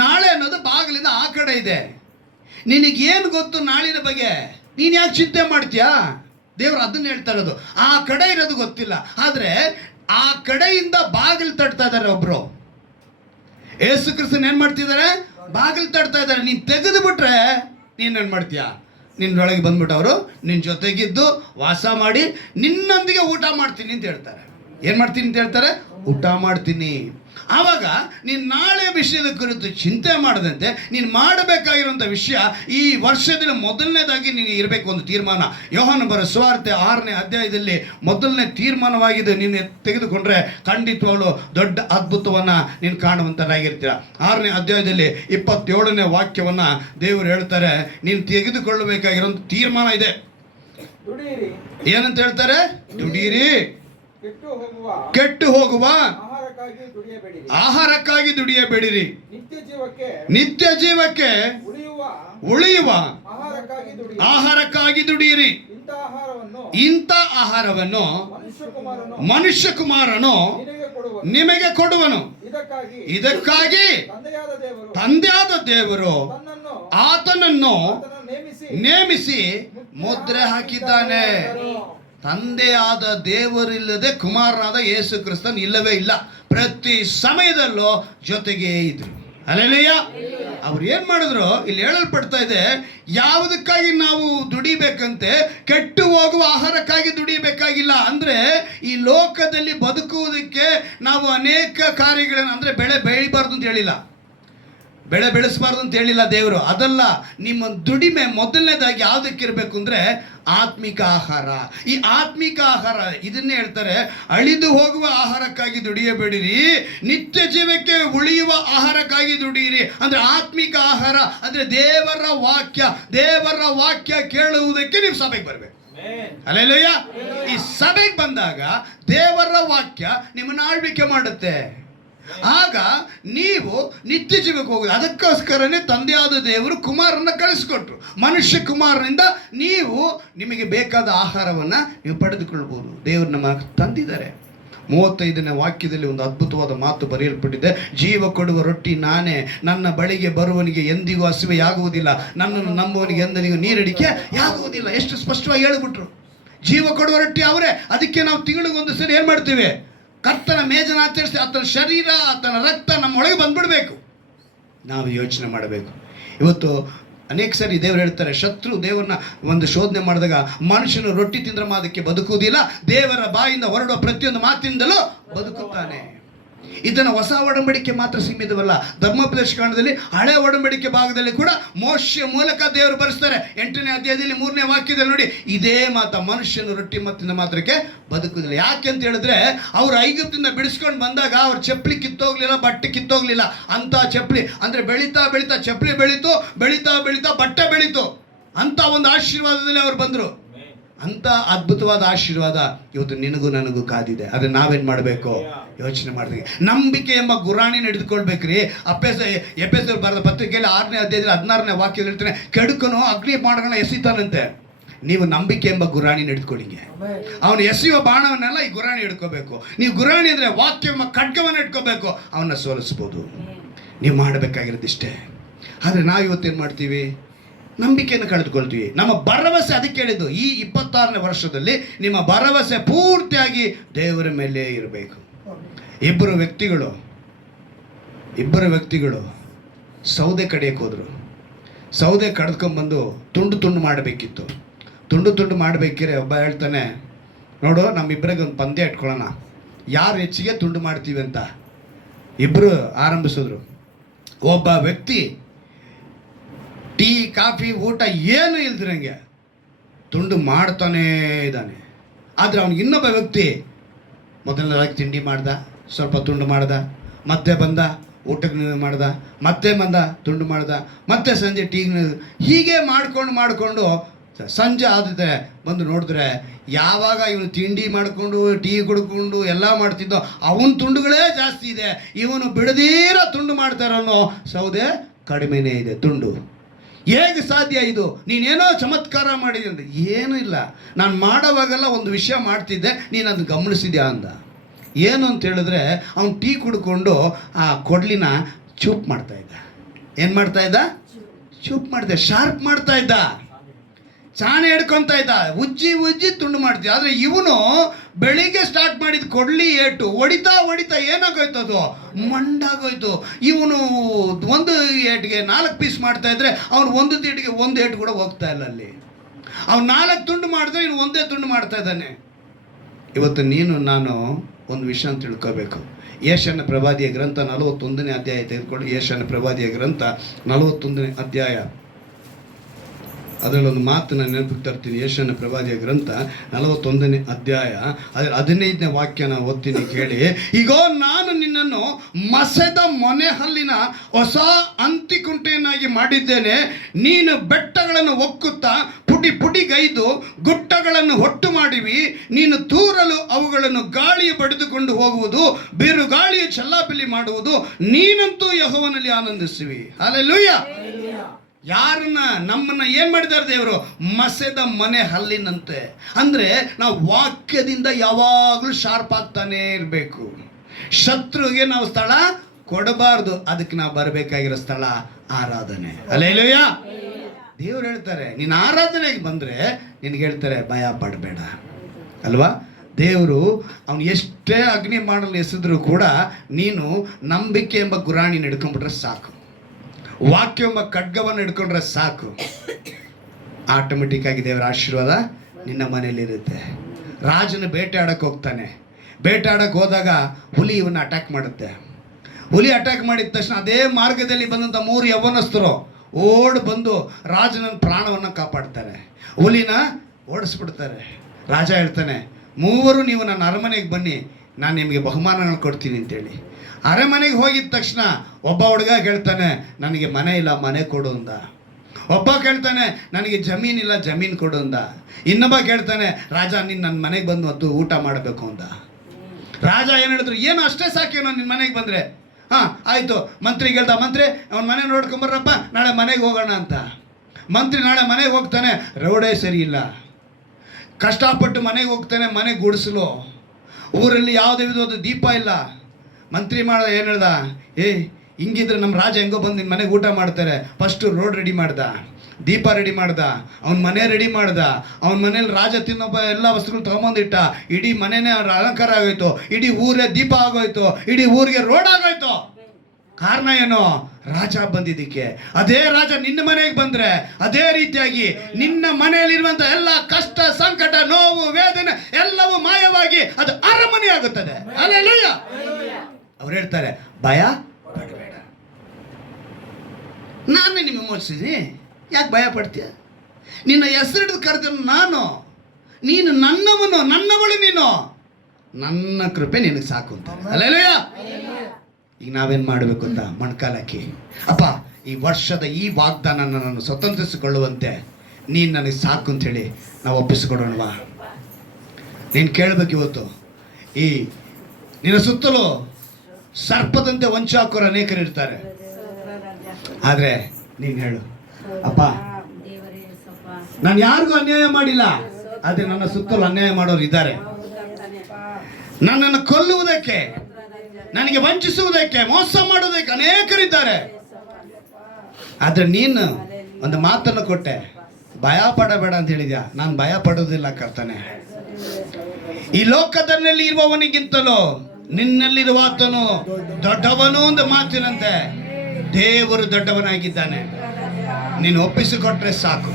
ನಾಳೆ ಅನ್ನೋದು ಬಾಗಿಲಿಂದ ಆ ಕಡೆ ಇದೆ. ನಿನಗೇನು ಗೊತ್ತು ನಾಳಿನ ಬಗ್ಗೆ? ನೀನು ಯಾಕೆ ಚಿಂತೆ ಮಾಡ್ತೀಯಾ? ದೇವರು ಅದನ್ನು ಹೇಳ್ತಾ ಇರೋದು. ಆ ಕಡೆ ಇರೋದು ಗೊತ್ತಿಲ್ಲ, ಆದರೆ ಆ ಕಡೆಯಿಂದ ಬಾಗಿಲು ತಟ್ತಾ ಇದ್ದಾರೆ ಒಬ್ರು. ಯೇಸು ಕ್ರಿಸ್ತನ್ ಏನು ಮಾಡ್ತಿದ್ದಾರೆ? ಬಾಗಿಲು ತಟ್ತಾ ಇದ್ದಾರೆ. ನೀನು ತೆಗೆದು ಬಿಟ್ರೆ ನೀನೇನು ಮಾಡ್ತೀಯಾ? ನಿನ್ನೊಳಗೆ ಬಂದ್ಬಿಟ್ಟು ಅವರು ನಿನ್ನ ಜೊತೆಗಿದ್ದು ವಾಸ ಮಾಡಿ ನಿನ್ನೊಂದಿಗೆ ಊಟ ಮಾಡ್ತೀನಿ ಅಂತ ಹೇಳ್ತಾರೆ. ಏನು ಮಾಡ್ತೀನಿ ಅಂತ ಹೇಳ್ತಾರೆ? ಊಟ ಮಾಡ್ತೀನಿ. ಆವಾಗ ನೀನು ನಾಳೆ ವಿಷಯದ ಕುರಿತು ಚಿಂತೆ ಮಾಡದಂತೆ ನೀನು ಮಾಡಬೇಕಾಗಿರುವಂಥ ವಿಷಯ, ಈ ವರ್ಷದಲ್ಲಿ ಮೊದಲನೇದಾಗಿ ನಿನಗೆ ಇರಬೇಕು ಒಂದು ತೀರ್ಮಾನ. ಯೋಹಾನ ಬರೋ ಸುವಾರ್ತೆ 6ನೇ ಅಧ್ಯಾಯದಲ್ಲಿ ಮೊದಲನೇ ತೀರ್ಮಾನವಾಗಿದೆ. ನೀನು ತೆಗೆದುಕೊಂಡ್ರೆ ಖಂಡಿತವಾಗ್ಲೂ ದೊಡ್ಡ ಅದ್ಭುತವನ್ನು ನೀನು ಕಾಣುವಂಥದ್ದಾಗಿರ್ತೀರ. 6ನೇ ಅಧ್ಯಾಯದಲ್ಲಿ 27ನೇ ವಾಕ್ಯವನ್ನು ದೇವರು ಹೇಳ್ತಾರೆ. ನೀನು ತೆಗೆದುಕೊಳ್ಳಬೇಕಾಗಿರೋಂಥ ತೀರ್ಮಾನ ಇದೆ. ಏನಂತ ಹೇಳ್ತಾರೆ? ದುಡೀರಿ, ಕೆಟ್ಟು ಹೋಗುವ ಆಹಾರಕ್ಕಾಗಿ ದುಡಿಯಬೇಡಿರಿ, ನಿತ್ಯ ಜೀವಕ್ಕೆ ಉಳಿಯುವ ಆಹಾರಕ್ಕಾಗಿ ದುಡಿಯಿರಿ. ಇಂಥ ಆಹಾರವನ್ನು ಮನುಷ್ಯ ಕುಮಾರನು ನಿಮಗೆ ಕೊಡುವನು. ಇದಕ್ಕಾಗಿ ತಂದೆಯಾದ ದೇವರು ಆತನನ್ನು ನೇಮಿಸಿ ಮುದ್ರೆ ಹಾಕಿದ್ದಾನೆ. ತಂದೆಯಾದ ದೇವರಿಲ್ಲದೆ ಕುಮಾರನಾದ ಯೇಸು ಕ್ರಿಸ್ತನ್ ಇಲ್ಲವೇ ಇಲ್ಲ. ಪ್ರತಿ ಸಮಯದಲ್ಲೂ ಜೊತೆಗೇ ಇದ್ರು. ಹಲ್ಲೆಲೂಯಾ. ಅವ್ರು ಏನ್ ಮಾಡಿದ್ರು, ಇಲ್ಲಿ ಹೇಳಲ್ಪಡ್ತಾ ಇದೆ, ಯಾವುದಕ್ಕಾಗಿ ನಾವು ದುಡಿಬೇಕಂತೆ, ಕೆಟ್ಟು ಹೋಗುವ ಆಹಾರಕ್ಕಾಗಿ ದುಡಿಬೇಕಾಗಿಲ್ಲ. ಅಂದ್ರೆ ಈ ಲೋಕದಲ್ಲಿ ಬದುಕುವುದಕ್ಕೆ ನಾವು ಅನೇಕ ಕಾರ್ಯಗಳನ್ನು, ಅಂದ್ರೆ ಬೆಳೆ ಬೆಳಿಬಾರ್ದು ಅಂತ ಹೇಳಿಲ್ಲ, ಬೆಳೆ ಬೆಳೆಸಬಾರ್ದು ಅಂತ ಹೇಳಿಲ್ಲ ದೇವರು. ಅದಲ್ಲ, ನಿಮ್ಮ ದುಡಿಮೆ ಮೊದಲನೇದಾಗಿ ಯಾವುದಕ್ಕಿರಬೇಕು ಅಂದರೆ ಆತ್ಮಿಕ ಆಹಾರ. ಈ ಆತ್ಮಿಕ ಆಹಾರ ಇದನ್ನೇ ಹೇಳ್ತಾರೆ, ಅಳಿದು ಹೋಗುವ ಆಹಾರಕ್ಕಾಗಿ ದುಡಿಯಬೇಡಿರಿ, ನಿತ್ಯ ಜೀವಕ್ಕೆ ಉಳಿಯುವ ಆಹಾರಕ್ಕಾಗಿ ದುಡಿಯಿರಿ. ಅಂದರೆ ಆತ್ಮಿಕ ಆಹಾರ ಅಂದರೆ ದೇವರ ವಾಕ್ಯ ಕೇಳುವುದಕ್ಕೆ ನೀವು ಸಭೆಗೆ ಬರಬೇಕು. ಹಲ್ಲೆಲೂಯಾ. ಈ ಸಭೆಗೆ ಬಂದಾಗ ದೇವರ ವಾಕ್ಯ ನಿಮ್ಮನ್ನು ಆಳ್ವಿಕೆ ಮಾಡುತ್ತೆ. ಆಗ ನೀವು ನಿತ್ಯ ಜೀವಕ್ಕೆ ಹೋಗುದು. ಅದಕ್ಕೋಸ್ಕರನೇ ತಂದೆಯಾದ ದೇವರು ಕುಮಾರನ ಕಳಿಸಿಕೊಟ್ರು. ಮನುಷ್ಯ ಕುಮಾರನಿಂದ ನಿಮಗೆ ಬೇಕಾದ ಆಹಾರವನ್ನು ನೀವು ಪಡೆದುಕೊಳ್ಬೋದು. ದೇವರು ನಮ್ಮ ತಂದಿದ್ದಾರೆ. 35ನೇ ವಾಕ್ಯದಲ್ಲಿ ಒಂದು ಅದ್ಭುತವಾದ ಮಾತು ಬರೆಯಲ್ಪಟ್ಟಿದೆ, ಜೀವ ಕೊಡುವ ರೊಟ್ಟಿ ನಾನೇ, ನನ್ನ ಬಳಿಗೆ ಬರುವವನಿಗೆ ಎಂದಿಗೂ ಹಸಿವೆಯಾಗುವುದಿಲ್ಲ, ನನ್ನನ್ನು ನಂಬುವನಿಗೆ ಎಂದಿಗೂ ನೀರಡಿಕೆ ಆಗುವುದಿಲ್ಲ. ಎಷ್ಟು ಸ್ಪಷ್ಟವಾಗಿ ಹೇಳಿಬಿಟ್ರು. ಜೀವ ಕೊಡುವ ರೊಟ್ಟಿ ಅವರೇ. ಅದಕ್ಕೆ ನಾವು ತಿಂಗಳಿಗೊಂದು ಸರಿ ಏನು ಮಾಡ್ತೀವಿ, ಕರ್ತನ ಮೇಜನ ಆಚರಿಸಿ ಆತನ ಶರೀರ ಆತನ ರಕ್ತ ನಮ್ಮೊಳಗೆ ಬಂದ್ಬಿಡ್ಬೇಕು. ನಾವು ಯೋಚನೆ ಮಾಡಬೇಕು. ಇವತ್ತು ಅನೇಕ ಸಾರಿ ದೇವರು ಹೇಳ್ತಾರೆ, ಶತ್ರು ದೇವರನ್ನ ಒಂದು ಶೋಧನೆ ಮಾಡಿದಾಗ ಮನುಷ್ಯನು ರೊಟ್ಟಿ ತಿಂದ್ರೆ ಅದಕ್ಕೆ ಬದುಕುವುದಿಲ್ಲ, ದೇವರ ಬಾಯಿಂದ ಹೊರಡುವ ಪ್ರತಿಯೊಂದು ಮಾತಿನಿಂದಲೂ ಬದುಕುತ್ತಾನೆ. ಇದನ್ನು ಹೊಸ ಒಡಂಬಡಿಕೆ ಮಾತ್ರ ಸೀಮಿತವಲ್ಲ. ಧರ್ಮೋಪದೇಶ ಕಾಂಡದಲ್ಲಿ ಹಳೆ ಒಡಂಬಡಿಕೆ ಭಾಗದಲ್ಲಿ ಕೂಡ ಮೋಶೆಯ ಮೂಲಕ ದೇವರು ಬರೆಸ್ತಾರೆ. 8ನೇ ಅಧ್ಯಾಯದಲ್ಲಿ 3ನೇ ವಾಕ್ಯದಲ್ಲಿ ನೋಡಿ, ಇದೇ ಮಾತ, ಮನುಷ್ಯನು ರೊಟ್ಟಿ ಮತ್ತಿಂದ ಮಾತ್ರಕ್ಕೆ ಬದುಕುವುದಿಲ್ಲ. ಯಾಕೆ ಅಂತ ಹೇಳಿದ್ರೆ, ಅವರು ಐಗುಪ್ತದಿಂದ ಬಿಡಿಸ್ಕೊಂಡು ಬಂದಾಗ ಅವ್ರ ಚಪ್ಪಲಿ ಕಿತ್ತೋಗ್ಲಿಲ್ಲ, ಬಟ್ಟೆ ಕಿತ್ತೋಗ್ಲಿಲ್ಲ. ಅಂತ ಚಪ್ಪಲಿ ಅಂದರೆ ಬೆಳೀತಾ ಬೆಳೀತಾ ಚಪ್ಪಲಿ ಬೆಳೀತು, ಬೆಳೀತಾ ಬೆಳೀತಾ ಬಟ್ಟೆ ಬೆಳೀತು. ಅಂತ ಒಂದು ಆಶೀರ್ವಾದದಲ್ಲಿ ಅವ್ರು ಬಂದರು. ಅಂತ ಅದ್ಭುತವಾದ ಆಶೀರ್ವಾದ ಇವತ್ತು ನಿನಗೂ ನನಗೂ ಕಾದಿದೆ. ಅದನ್ನ ನಾವೇನು ಮಾಡಬೇಕು, ಯೋಚನೆ ಮಾಡ್ತೀವಿ. ನಂಬಿಕೆ ಎಂಬ ಗುರಾಣಿ ಹಿಡಿದುಕೊಳ್ಬೇಕ್ರಿ. ಎಫೆಸರ್ ಬರೆದ ಪತ್ರಿಕೆಯಲ್ಲಿ 6ನೇ ಅಧ್ಯಾಯದಲ್ಲಿ 16ನೇ ವಾಕ್ಯದಲ್ಲಿ ಹೇಳ್ತಾನೆ, ಕೆಡುಕನು ಅಗ್ನಿ ಬಾಣಗಳನ್ನ ಎಸಿತಾನಂತೆ. ನೀವು ನಂಬಿಕೆ ಎಂಬ ಗುರಾಣಿ ಹಿಡಿದುಕೊಳ್ಳಿ. ಅವನು ಎಸೆಯುವ ಬಾಣವನ್ನೆಲ್ಲ ಈ ಗುರಾಣಿ ಹಿಡ್ಕೋಬೇಕು. ನೀವು ಗುರಾಣಿ ಅಂದರೆ ವಾಕ್ಯ ಎಂಬ ಖಡ್ಗವನ್ನು ಇಟ್ಕೋಬೇಕು, ಅವನ್ನ ಸೋಲಿಸ್ಬೋದು. ನೀವು ಮಾಡಬೇಕಾಗಿರೋದಿಷ್ಟೇ. ಆದರೆ ನಾವು ಇವತ್ತೇನು ಮಾಡ್ತೀವಿ, ನಂಬಿಕೆಯನ್ನು ಕಳೆದುಕೊಳ್ತೀವಿ. ನಮ್ಮ ಭರವಸೆ, ಅದಕ್ಕೆ ಹೇಳಿದ್ದು, ಈ 26ನೇ ವರ್ಷದಲ್ಲಿ ನಿಮ್ಮ ಭರವಸೆ ಪೂರ್ತಿಯಾಗಿ ದೇವರ ಮೇಲೆ ಇರಬೇಕು. ಇಬ್ಬರು ವ್ಯಕ್ತಿಗಳು ಸೌದೆ ಕಡಿಯಕ್ಕೆ ಹೋದರು. ಸೌದೆ ಕಡ್ಕೊಂಡ್ಬಂದು ತುಂಡು ಮಾಡಬೇಕಿತ್ತು. ತುಂಡು ಮಾಡಬೇಕಿದ್ರೆ ಒಬ್ಬ ಹೇಳ್ತಾನೆ, ನೋಡು ನಮ್ಮಿಬ್ಬರಿಗೆ ಒಂದು ಪಂದ್ಯ ಇಟ್ಕೊಳ್ಳೋಣ, ಯಾರು ಹೆಚ್ಚಿಗೆ ತುಂಡು ಮಾಡ್ತೀವಿ ಅಂತ. ಇಬ್ಬರು ಆರಂಭಿಸಿದ್ರು. ಒಬ್ಬ ವ್ಯಕ್ತಿ ಟೀ ಕಾಫಿ ಊಟ ಏನು ಇಲ್ದಿರಂಗೆ ತುಂಡು ಮಾಡ್ತಾನೇ ಇದ್ದಾನೆ. ಆದರೆ ಅವನಿಗೆ ಇನ್ನೊಬ್ಬ ವ್ಯಕ್ತಿ ಮೊದಲನೇದಾಗಿ ತಿಂಡಿ ಮಾಡ್ದ, ಸ್ವಲ್ಪ ತುಂಡು ಮಾಡ್ದ, ಮತ್ತೆ ಬಂದ ಊಟಕ್ಕೆ ಮಾಡ್ದ, ಮತ್ತೆ ಬಂದ ತುಂಡು ಮಾಡ್ದ, ಮತ್ತೆ ಸಂಜೆ ಟೀಗೆ, ಹೀಗೆ ಮಾಡಿಕೊಂಡು ಸಂಜೆ ಆದ್ರೆ ಬಂದು ನೋಡಿದ್ರೆ ಯಾವಾಗ ಇವನು ತಿಂಡಿ ಮಾಡಿಕೊಂಡು ಟೀ ಕುಡ್ಕೊಂಡು ಎಲ್ಲ ಮಾಡ್ತಿದ್ದೋ ಅವನ ತುಂಡುಗಳೇ ಜಾಸ್ತಿ ಇದೆ, ಇವನು ಬಿಡದೀರ ತುಂಡು ಮಾಡ್ತಾರನ್ನೋ ಸೌದೆ ಕಡಿಮೆನೇ ಇದೆ ತುಂಡು. ಹೇಗೆ ಸಾಧ್ಯ ಇದು? ನೀನೇನೋ ಚಮತ್ಕಾರ ಮಾಡಿದೆ ಅಂದ. ಏನೂ ಇಲ್ಲ, ನಾನು ಮಾಡೋವಾಗೆಲ್ಲ ಒಂದು ವಿಷಯ ಮಾಡ್ತಿದ್ದೆ, ನೀನು ಅದನ್ನು ಗಮನಿಸಿದ್ಯಾ ಅಂದ. ಏನು ಅಂತ ಹೇಳಿದ್ರೆ, ಅವನು ಟೀ ಕುಡ್ಕೊಂಡು ಆ ಕೊಡ್ಲಿನ ಚೂಪ್ ಮಾಡ್ತಾ ಇದ್ದ. ಏನು ಮಾಡ್ತಾ ಇದ್ದ? ಚೂಪ್ ಮಾಡ್ತಾ, ಶಾರ್ಪ್ ಮಾಡ್ತಾ ಇದ್ದ, ಚಾಣೆ ಹಿಡ್ಕೊತಾ ಇದ್ದ, ಉಜ್ಜಿ ತುಂಡು ಮಾಡ್ತೀವಿ. ಆದರೆ ಇವನು ಬೆಳಿಗ್ಗೆ ಸ್ಟಾರ್ಟ್ ಮಾಡಿದ ಕೊಡ್ಲಿ ಏಟು ಹೊಡಿತಾ ಏನಾಗೋಯ್ತು, ಅದು ಮಂಡಾಗೋಯ್ತು. ಇವನು ಒಂದು ಏಟಿಗೆ 4 ಪೀಸ್ ಮಾಡ್ತಾ ಇದ್ರೆ ಅವನು ಒಂದು ಏಟಿಗೆ 1 ಏಟು ಕೂಡ ಹೋಗ್ತಾ ಇಲ್ಲ. ಅಲ್ಲಿ ಅವ್ನು 4 ತುಂಡು ಮಾಡಿದ್ರೆ ಇನ್ನು 1 ತುಂಡು ಮಾಡ್ತಾ ಇದ್ದಾನೆ. ಇವತ್ತು ನೀನು ನಾನು ಒಂದು ವಿಷಯ ಅಂತ ತಿಳ್ಕೋಬೇಕು. ಯೆಶಾಯನ ಪ್ರವಾದಿಯ ಗ್ರಂಥ 41ನೇ ಅಧ್ಯಾಯ ತೆಗೆದುಕೊಂಡು, ಯೆಶಾಯನ ಪ್ರವಾದಿಯ ಗ್ರಂಥ 41ನೇ ಅಧ್ಯಾಯ, ಅದರಲ್ಲೊಂದು ಮಾತು ನಾನು ನೆನಪಿಗೆ ತರ್ತೀನಿ. ಯೆಶಾಯನ ಪ್ರವಾದಿಯ ಗ್ರಂಥ 41ನೇ ಅಧ್ಯಾಯ 15ನೇ ವಾಕ್ಯನ ಓದ್ತೀನಿ ಕೇಳಿ. ಈಗೋ ನಾನು ನಿನ್ನನ್ನು ಮಸೆದ ಮೊನೆ ಹಲ್ಲಿನ ಹೊಸ ಅಂತಿಕುಂಟೆಯನ್ನಾಗಿ ಮಾಡಿದ್ದೇನೆ. ನೀನು ಬೆಟ್ಟಗಳನ್ನು ಒಕ್ಕುತ್ತಾ ಪುಡಿಗೈದು ಗುಟ್ಟಗಳನ್ನು ಒಟ್ಟು ಮಾಡಿವಿ. ನೀನು ತೂರಲು ಅವುಗಳನ್ನು ಗಾಳಿಯು ಬಡಿದುಕೊಂಡು ಹೋಗುವುದು, ಬಿರುಗಾಳಿಯು ಚೆಲ್ಲಾಪಿಲ್ಲಿ ಮಾಡುವುದು. ನೀನಂತೂ ಯೆಹೋವನಲ್ಲಿ ಆನಂದಿಸುವಿ. ಹಲ್ಲೆಲೂಯಾ. ಯಾರನ್ನ, ನಮ್ಮನ್ನ ಏನ್ ಮಾಡಿದ್ದಾರೆ ದೇವರು? ಮಸೆದ ಮನೆ ಹಲ್ಲಿನಂತೆ. ಅಂದ್ರೆ ನಾವು ವಾಕ್ಯದಿಂದ ಯಾವಾಗಲೂ ಶಾರ್ಪ್ ಆಗ್ತಾನೆ ಇರಬೇಕು. ಶತ್ರುಗೆ ನಾವು ಸ್ಥಳ ಕೊಡಬಾರ್ದು. ಅದಕ್ಕೆ ನಾವು ಬರಬೇಕಾಗಿರೋ ಸ್ಥಳ ಆರಾಧನೆ. ಹಲ್ಲೆಲೂಯಾ. ದೇವ್ರು ಹೇಳ್ತಾರೆ, ನೀನು ಆರಾಧನೆಗೆ ಬಂದ್ರೆ ನಿನ್ಗೆ ಹೇಳ್ತಾರೆ, ಭಯ ಪಡಬೇಡ. ಅಲ್ವಾ? ದೇವರು ಅವನು ಎಷ್ಟೇ ಅಗ್ನಿ ಮಾಡಲು ಎಸೆದ್ರೂ ಕೂಡ ನೀನು ನಂಬಿಕೆ ಎಂಬ ಗುರಾಣಿನ ಹಿಡ್ಕೊಂಡ್ಬಿಟ್ರೆ ಸಾಕು, ವಾಕ್ಯ ಎಂಬ ಖಡ್ಗವನ್ನು ಹಿಡ್ಕೊಂಡ್ರೆ ಸಾಕು, ಆಟೋಮೆಟಿಕ್ ಆಗಿ ದೇವರ ಆಶೀರ್ವಾದ ನಿನ್ನ ಮನೆಯಲ್ಲಿರುತ್ತೆ. ರಾಜನ ಬೇಟೆಯಾಡಕ್ಕೆ ಹೋಗ್ತಾನೆ, ಬೇಟೆಯಾಡಕ್ಕೆ ಹೋದಾಗ ಹುಲಿ ಇವನ್ನ ಅಟ್ಯಾಕ್ ಮಾಡುತ್ತೆ. ಹುಲಿ ಅಟ್ಯಾಕ್ ಮಾಡಿದ ತಕ್ಷಣ ಅದೇ ಮಾರ್ಗದಲ್ಲಿ ಬಂದಂಥ 3 ಯೌವನಸ್ಥರು ಓಡ್ ಬಂದು ರಾಜನ ಪ್ರಾಣವನ್ನು ಕಾಪಾಡ್ತಾರೆ, ಹುಲಿನ ಓಡಿಸ್ಬಿಡ್ತಾರೆ. ರಾಜ ಹೇಳ್ತಾನೆ, 3 ನೀವು ನನ್ನ ಅರಮನೆಗೆ ಬನ್ನಿ, ನಾನು ನಿಮಗೆ ಬಹುಮಾನಗಳು ಕೊಡ್ತೀನಿ ಅಂತೇಳಿ. ಅರಮನೆಗೆ ಹೋಗಿದ ತಕ್ಷಣ ಒಬ್ಬ ಹುಡುಗ ಹೇಳ್ತಾನೆ, ನನಗೆ ಮನೆ ಇಲ್ಲ, ಮನೆ ಕೊಡು ಅಂದ. ಒಬ್ಬ ಕೇಳ್ತಾನೆ, ನನಗೆ ಜಮೀನಿಲ್ಲ, ಜಮೀನು ಕೊಡು ಅಂದ. ಇನ್ನೊಬ್ಬ ಕೇಳ್ತಾನೆ, ರಾಜ ನೀನು ನನ್ನ ಮನೆಗೆ ಬಂದು ಮತ್ತು ಊಟ ಮಾಡಬೇಕು ಅಂದ. ರಾಜ ಏನು ಹೇಳಿದ್ರು, ಏನು ಅಷ್ಟೇ ಸಾಕೇನೋ ನಿನ್ನ ಮನೆಗೆ ಬಂದರೆ? ಹಾಂ ಆಯಿತು. ಮಂತ್ರಿಗೆ ಹೇಳ್ದ, ಮಂತ್ರಿ ಅವನ ಮನೆ ನೋಡ್ಕೊಂಬರ್ರಪ್ಪ, ನಾಳೆ ಮನೆಗೆ ಹೋಗೋಣ ಅಂತ. ಮಂತ್ರಿ ನಾಳೆ ಮನೆಗೆ ಹೋಗ್ತಾನೆ, ರೋಡೇ ಸರಿ ಇಲ್ಲ, ಕಷ್ಟಪಟ್ಟು ಮನೆಗೆ ಹೋಗ್ತಾನೆ, ಮನೆಗೆ ಗುಡಿಸಲು, ಊರಲ್ಲಿ ಯಾವುದೇ ವಿಧವಾದ ದೀಪ ಇಲ್ಲ. ಮಂತ್ರಿ ಮಾಡ್ದ, ಏನು ಹೇಳ್ದ, ಹಿಂಗಿದ್ರೆ ನಮ್ಮ ರಾಜ ಹೆಂಗೋ ಬಂದು ನಿನ್ನ ಮನೆಗೆ ಊಟ ಮಾಡ್ತಾರೆ. ಫಸ್ಟು ರೋಡ್ ರೆಡಿ ಮಾಡ್ದ, ದೀಪ ರೆಡಿ ಮಾಡ್ದ, ಅವನ ಮನೆ ರೆಡಿ ಮಾಡ್ದ. ಅವನ ಮನೇಲಿ ರಾಜ ತಿನ್ನೊಬ್ಬ ಎಲ್ಲ ವಸ್ತುಗಳು ತೊಗೊಂಬಂದಿಟ್ಟ. ಇಡೀ ಮನೆನೇ ಅಲಂಕಾರ ಆಗೋಯ್ತು, ಇಡೀ ಊರೇ ದೀಪ ಆಗೋಯ್ತು, ಇಡೀ ಊರಿಗೆ ರೋಡ್ ಆಗೋಯ್ತು. ಕಾರಣ ಏನು? ರಾಜ ಬಂದಿದ್ದಕ್ಕೆ. ಅದೇ ರಾಜ ನಿನ್ನ ಮನೆಗೆ ಬಂದ್ರೆ ಅದೇ ರೀತಿಯಾಗಿ ನಿನ್ನ ಮನೆಯಲ್ಲಿರುವಂತ ಎಲ್ಲ ಕಷ್ಟ, ಸಂಕಟ, ನೋವು, ವೇದನೆ ಎಲ್ಲವೂ ಮಾಯವಾಗಿ ಅದು ಅರಮನೆ ಆಗುತ್ತದೆ. ಹಲ್ಲೆಲೂಯಾ. ಅವ್ರು ಹೇಳ್ತಾರೆ, ಭಯ ಪಡಬೇಡ, ನಾನು ನಿಮಗೆ ವಿಮೋಚಿಸಿದ್ದೀನಿ, ಯಾಕೆ ಭಯ ಪಡ್ತೀಯ? ನಿನ್ನ ಹೆಸರು ಹಿಡಿದು ಕರೆದನು ನಾನು, ನೀನು ನನ್ನವನು, ನನ್ನವಳು ನೀನು, ನನ್ನ ಕೃಪೆ ನಿನಗೆ ಸಾಕು ಅಂತ. ಹಲ್ಲೆಲೂಯಾ. ಈಗ ನಾವೇನು ಮಾಡಬೇಕು ಅಂತ ಮೊಣಕಾಲಕ್ಕೆ, ಅಪ್ಪ ಈ ವರ್ಷದ ಈ ವಾಗ್ದಾನನ ನಾನು ಸ್ವತಂತ್ರಿಸಿಕೊಳ್ಳುವಂತೆ ನೀನು ನನಗೆ ಸಾಕು ಅಂಥೇಳಿ ನಾವು ಒಪ್ಪಿಸಿಕೊಡೋಣವಾ? ನೀನು ಕೇಳಬೇಕು ಇವತ್ತು. ಈ ನಿನ್ನ ಸುತ್ತಲೂ ಸರ್ಪದಂತೆ ವಂಚ ಹಾಕೋರು ಅನೇಕರು ಇರ್ತಾರೆ. ಆದರೆ ನೀನು ಹೇಳು, ಅಪ್ಪ ನಾನು ಯಾರಿಗೂ ಅನ್ಯಾಯ ಮಾಡಿಲ್ಲ, ಆದರೆ ನನ್ನ ಸುತ್ತಲೂ ಅನ್ಯಾಯ ಮಾಡೋರು ಇದ್ದಾರೆ. ನನ್ನನ್ನು ಕೊಲ್ಲುವುದಕ್ಕೆ, ನನಗೆ ವಂಚಿಸುವುದಕ್ಕೆ, ಮೋಸ ಮಾಡುವುದಕ್ಕೆ ಅನೇಕರಿದ್ದಾರೆ. ಆದರೆ ನೀನು ಒಂದು ಮಾತನ್ನು ಕೊಟ್ಟೆ, ಭಯ ಪಡಬೇಡ ಅಂತ ಹೇಳಿದ್ಯಾ. ನಾನು ಭಯ ಪಡೋದಿಲ್ಲ ಕರ್ತನೆ. ಈ ಲೋಕದಲ್ಲಿ ಇರುವವನಿಗಿಂತಲೂ ನಿನ್ನಲ್ಲಿರುವ ಆತನು ದೊಡ್ಡವನು ಒಂದು ಮಾತಿನಂತೆ ದೇವರು ದೊಡ್ಡವನಾಗಿದ್ದಾನೆ. ನೀನು ಒಪ್ಪಿಸಿಕೊಟ್ರೆ ಸಾಕು.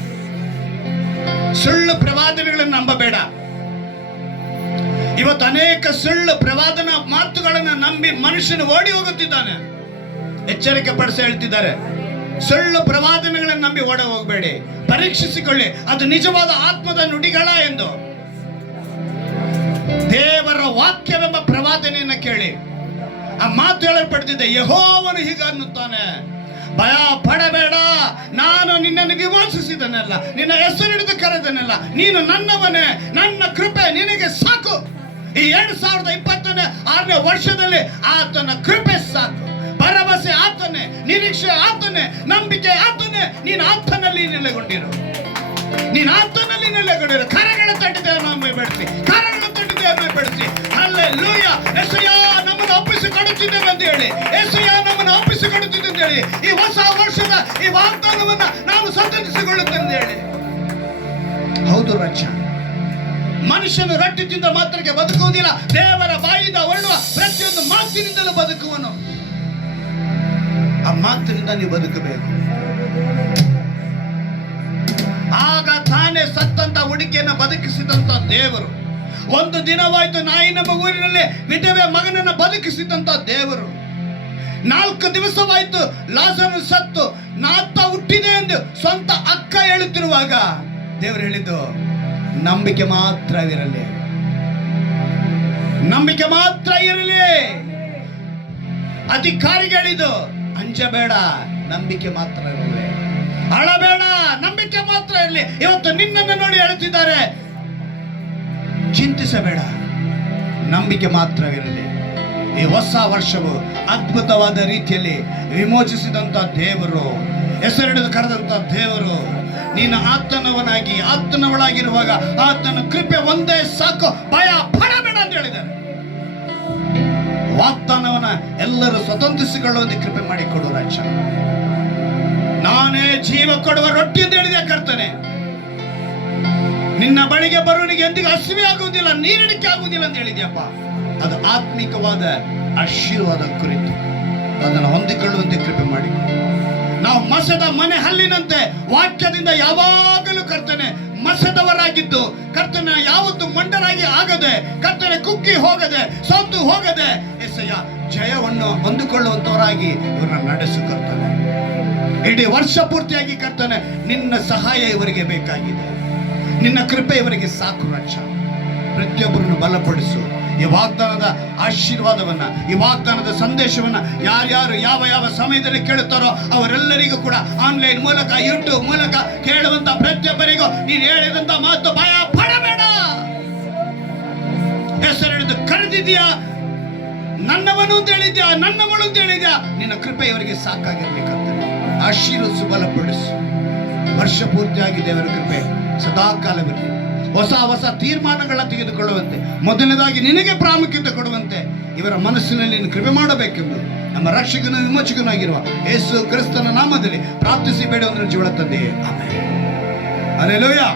ಸುಳ್ಳು ಪ್ರವಾದನೆಗಳನ್ನು ನಂಬಬೇಡ. ಇವತ್ತು ಅನೇಕ ಸುಳ್ಳು ಪ್ರವಾದನ ಮಾತುಗಳನ್ನು ನಂಬಿ ಮನುಷ್ಯನು ಓಡಿ ಹೋಗುತ್ತಿದ್ದಾನೆ. ಎಚ್ಚರಿಕೆ ಪಡಿಸಿ ಹೇಳ್ತಿದ್ದಾರೆ, ಸುಳ್ಳು ಪ್ರವಾದನೆಗಳನ್ನು ನಂಬಿ ಓಡ ಹೋಗಬೇಡಿ, ಪರೀಕ್ಷಿಸಿಕೊಳ್ಳಿ ಅದು ನಿಜವಾದ ಆತ್ಮದ ನುಡಿಗಳ ಎಂದು. ದೇವರ ವಾಕ್ಯವೆಂಬ ಪ್ರವಾದನೆಯನ್ನು ಕೇಳಿ ಆ ಮಾತು ಹೇಳಲ್ಪಡ್ತಿದ್ದೆ, ಯೆಹೋವನು ಹೀಗೆ ಅನ್ನುತ್ತಾನೆ, ಭಯ ಪಡಬೇಡ, ನಾನು ನಿನ್ನನ್ನು ವಿಮೋಚಿಸಿದನಲ್ಲ, ನಿನ್ನ ಹೆಸರು ಹಿಡಿದು ಕರೆದನಲ್ಲ, ನೀನು ನನ್ನವನೇ, ನನ್ನ ಕೃಪೆ ನಿನಗೆ ಸಾಕು. ಈ 2026ನೇ ವರ್ಷದಲ್ಲಿ ಆತನ ಕೃಪೆ ಸಾಕು. ಭರವಸೆ ಆತನೇ, ನಿರೀಕ್ಷೆ ಆತನೇ, ನಂಬಿಕೆ ಆತನೇ. ನೀನು ಆತನಲ್ಲಿ ನೆಲೆಗೊಂಡಿರು, ನೀನು ಆತನಲ್ಲಿ ನೆಲೆಗೊಂಡಿರು. ಕರಗಳ ತಟ್ಟಿದ್ದೇವೆ ಬೆಳೆಸಿ, ಕರಗಳ ತಟ್ಟಿದ್ದೇವೆ ಬೆಳೆಸಿ. ಹಲ್ಲೆಲೂಯಾ. ಯೆಶಯ್ಯ ನಮ್ಮನ್ನು ಒಪ್ಪಿಸಿಕೊಡುತ್ತಿದ್ದೇವೆ ಅಂತ ಹೇಳಿ, ಯೆಶಯ್ಯ ನಮ್ಮನ್ನು ಒಪ್ಪಿಸಿಕೊಡುತ್ತಿದ್ದೆ ಅಂತ ಹೇಳಿ, ಈ ಹೊಸ ವರ್ಷದ ಈ ವಾಗ್ದಾನವನ್ನ ನಾವು ಸಂತರಿಸಿಕೊಳ್ಳುತ್ತೇವೆ ಅಂತ ಹೇಳಿ. ಹೌದು ರಾಜ, ಮನುಷ್ಯನು ರೊಟ್ಟಿ ತಿಂದ ಮಾತ್ರಕ್ಕೆ ಬದುಕುವುದಿಲ್ಲ, ದೇವರ ಬಾಯಿಂದ ಹೊರಡುವ ಪ್ರತಿಯೊಂದು ಮಾತಿನಿಂದಲೂ ಬದುಕುವನು. ಆ ಮಾತಿನಿಂದ ನೀವು ಬದುಕಬೇಕು. ಆಗ ತಾನೇ ಸತ್ತಂತ ಹುಡುಗಿಯನ್ನು ಬದುಕಿಸಿದಂತ ದೇವರು, ಒಂದು ದಿನವಾಯ್ತು ನಾಯಿನ ಊರಿನಲ್ಲಿ ವಿಧವೆ ಮಗನನ್ನು ಬದುಕಿಸಿದಂತ ದೇವರು, 4 ದಿವಸವಾಯ್ತು ಲಾಜರನು ಸತ್ತು ನಾತ ಹುಟ್ಟಿದೆ ಎಂದು ಸ್ವಂತ ಅಕ್ಕ ಹೇಳುತ್ತಿರುವಾಗ ದೇವರು ಹೇಳಿದ್ದು, ನಂಬಿಕೆ ಮಾತ್ರ ಇರಲಿ, ನಂಬಿಕೆ ಮಾತ್ರ ಇರಲಿ. ಅಧಿಕಾರಿಗಳಿದು, ಅಂಜಬೇಡ, ನಂಬಿಕೆ ಮಾತ್ರ ಇರಲಿ, ಅಳಬೇಡ, ನಂಬಿಕೆ ಮಾತ್ರ ಇರಲಿ. ಇವತ್ತು ನಿನ್ನನ್ನು ನೋಡಿ ಹೇಳುತ್ತಿದ್ದಾರೆ, ಚಿಂತಿಸಬೇಡ, ನಂಬಿಕೆ ಮಾತ್ರವಿರಲಿ. ಈ ಹೊಸ ವರ್ಷವು ಅದ್ಭುತವಾದ ರೀತಿಯಲ್ಲಿ ವಿಮೋಚಿಸಿದಂತ ದೇವರು, ಹೆಸರಿಡಿದು ಕರೆದಂತ ದೇವರು, ನೀನು ಆತನವನಾಗಿ ಆತನವಳಾಗಿರುವಾಗ ಆತನ ಕೃಪೆ ಒಂದೇ ಸಾಕು, ಭಯ ಪಡಬೇಡ ಅಂತ ಹೇಳಿದ್ದಾರೆ. ವಾಗ್ದಾನವನ್ನ ಎಲ್ಲರೂ ಸ್ವತಂತ್ರಿಸಿಕೊಳ್ಳುವಂತೆ ಕೃಪೆ ಮಾಡಿಕೊಡು ರಾಜ. ನಾನೇ ಜೀವ ಕೊಡುವ ರೊಟ್ಟಿ ಅಂತ ಹೇಳಿದೆ ಕರ್ತನೆ. ನಿನ್ನ ಬಳಿಗೆ ಬರುವನಿಗೆ ಎಂದಿಗೂ ಹಸಿವೆ ಆಗುವುದಿಲ್ಲ, ನೀರಿಡಿಕೆ ಆಗುವುದಿಲ್ಲ ಅಂತ ಹೇಳಿದ್ಯಪ್ಪ. ಅದು ಆತ್ಮಿಕವಾದ ಆಶೀರ್ವಾದ ಕುರಿತು ಅದನ್ನು ಹೊಂದಿಕೊಳ್ಳುವಂತೆ ಕೃಪೆ ಮಾಡಿ. ನಾವು ಮಸದ ಮನೆ ಹಲ್ಲಿನಂತೆ ವಾಕ್ಯದಿಂದ ಯಾವಾಗಲೂ ಕರ್ತನೆ ಮಸದವರಾಗಿದ್ದು, ಕರ್ತನ ಯಾವತ್ತು ಮಂಡರಾಗಿ ಆಗದೆ, ಕರ್ತನೆ ಕುಗ್ಗಿ ಹೋಗದೆ, ಸೋತು ಹೋಗದೆ, ಎಸೆಯ ಜಯವನ್ನು ಹೊಂದಿಕೊಳ್ಳುವಂತವರಾಗಿ ಇವರನ್ನ ನಡೆಸು ಕರ್ತನೆ. ಇಡೀ ವರ್ಷ ಪೂರ್ತಿಯಾಗಿ ಕರ್ತನೆ ನಿನ್ನ ಸಹಾಯ ಇವರಿಗೆ ಬೇಕಾಗಿದೆ, ನಿನ್ನ ಕೃಪೆ ಇವರಿಗೆ ಸಾಕು ರಕ್ಷ. ಪ್ರತಿಯೊಬ್ಬರನ್ನು ಬಲಪಡಿಸು. ಈ ವಾಗ್ದಾನದ ಆಶೀರ್ವಾದವನ್ನ, ಈ ವಾಗ್ದಾನದ ಸಂದೇಶವನ್ನ ಯಾರ್ಯಾರು ಯಾವ ಯಾವ ಸಮಯದಲ್ಲಿ ಕೇಳುತ್ತಾರೋ ಅವರೆಲ್ಲರಿಗೂ ಕೂಡ ಆನ್ಲೈನ್ ಮೂಲಕ, ಯೂಟ್ಯೂಬ್ ಮೂಲಕ ಕೇಳುವಂತ ಪ್ರತಿಯೊಬ್ಬರಿಗೂ ನೀನು ಹೇಳಿದಂತ ಮಾತು ಭಯ ಪಡಬೇಡ, ಹೆಸರಿಡಿದು ಕರೆದಿದ್ಯಾ, ನನ್ನವನು ಅಂತ ಹೇಳಿದ್ಯಾ, ನನ್ನವಳು ಅಂತ ಹೇಳಿದ್ಯಾ, ನಿನ್ನ ಕೃಪೆ ಇವರಿಗೆ ಸಾಕಾಗಿರ್ಬೇಕಂತ ಆಶೀರ್ವದಿಸು, ಬಲಪಡಿಸು. ವರ್ಷ ಪೂರ್ತಿಯಾಗಿ ದೇವರ ಕೃಪೆ ಸದಾ ಕಾಲವಿರಲಿ. ಹೊಸ ಹೊಸ ತೀರ್ಮಾನಗಳನ್ನ ತೆಗೆದುಕೊಳ್ಳುವಂತೆ, ಮೊದಲನೇದಾಗಿ ನಿನಗೆ ಪ್ರಾಮುಖ್ಯತೆ ಕೊಡುವಂತೆ ಇವರ ಮನಸ್ಸಿನಲ್ಲಿ ನೀನು ಕೃಪೆ ಮಾಡಬೇಕೆಂದು ನಮ್ಮ ರಕ್ಷಕನ ವಿಮೋಚಕನಾಗಿರುವ ಯೇಸು ಕ್ರಿಸ್ತನ ನಾಮದಲ್ಲಿ ಪ್ರಾರ್ಥಿಸಿ ಬೇಡ ಅಂದ್ರೆ ಜೀವ ತಂದೆಯೇ, ಆಮೆನ್. ಹಲ್ಲೆಲೂಯಾ.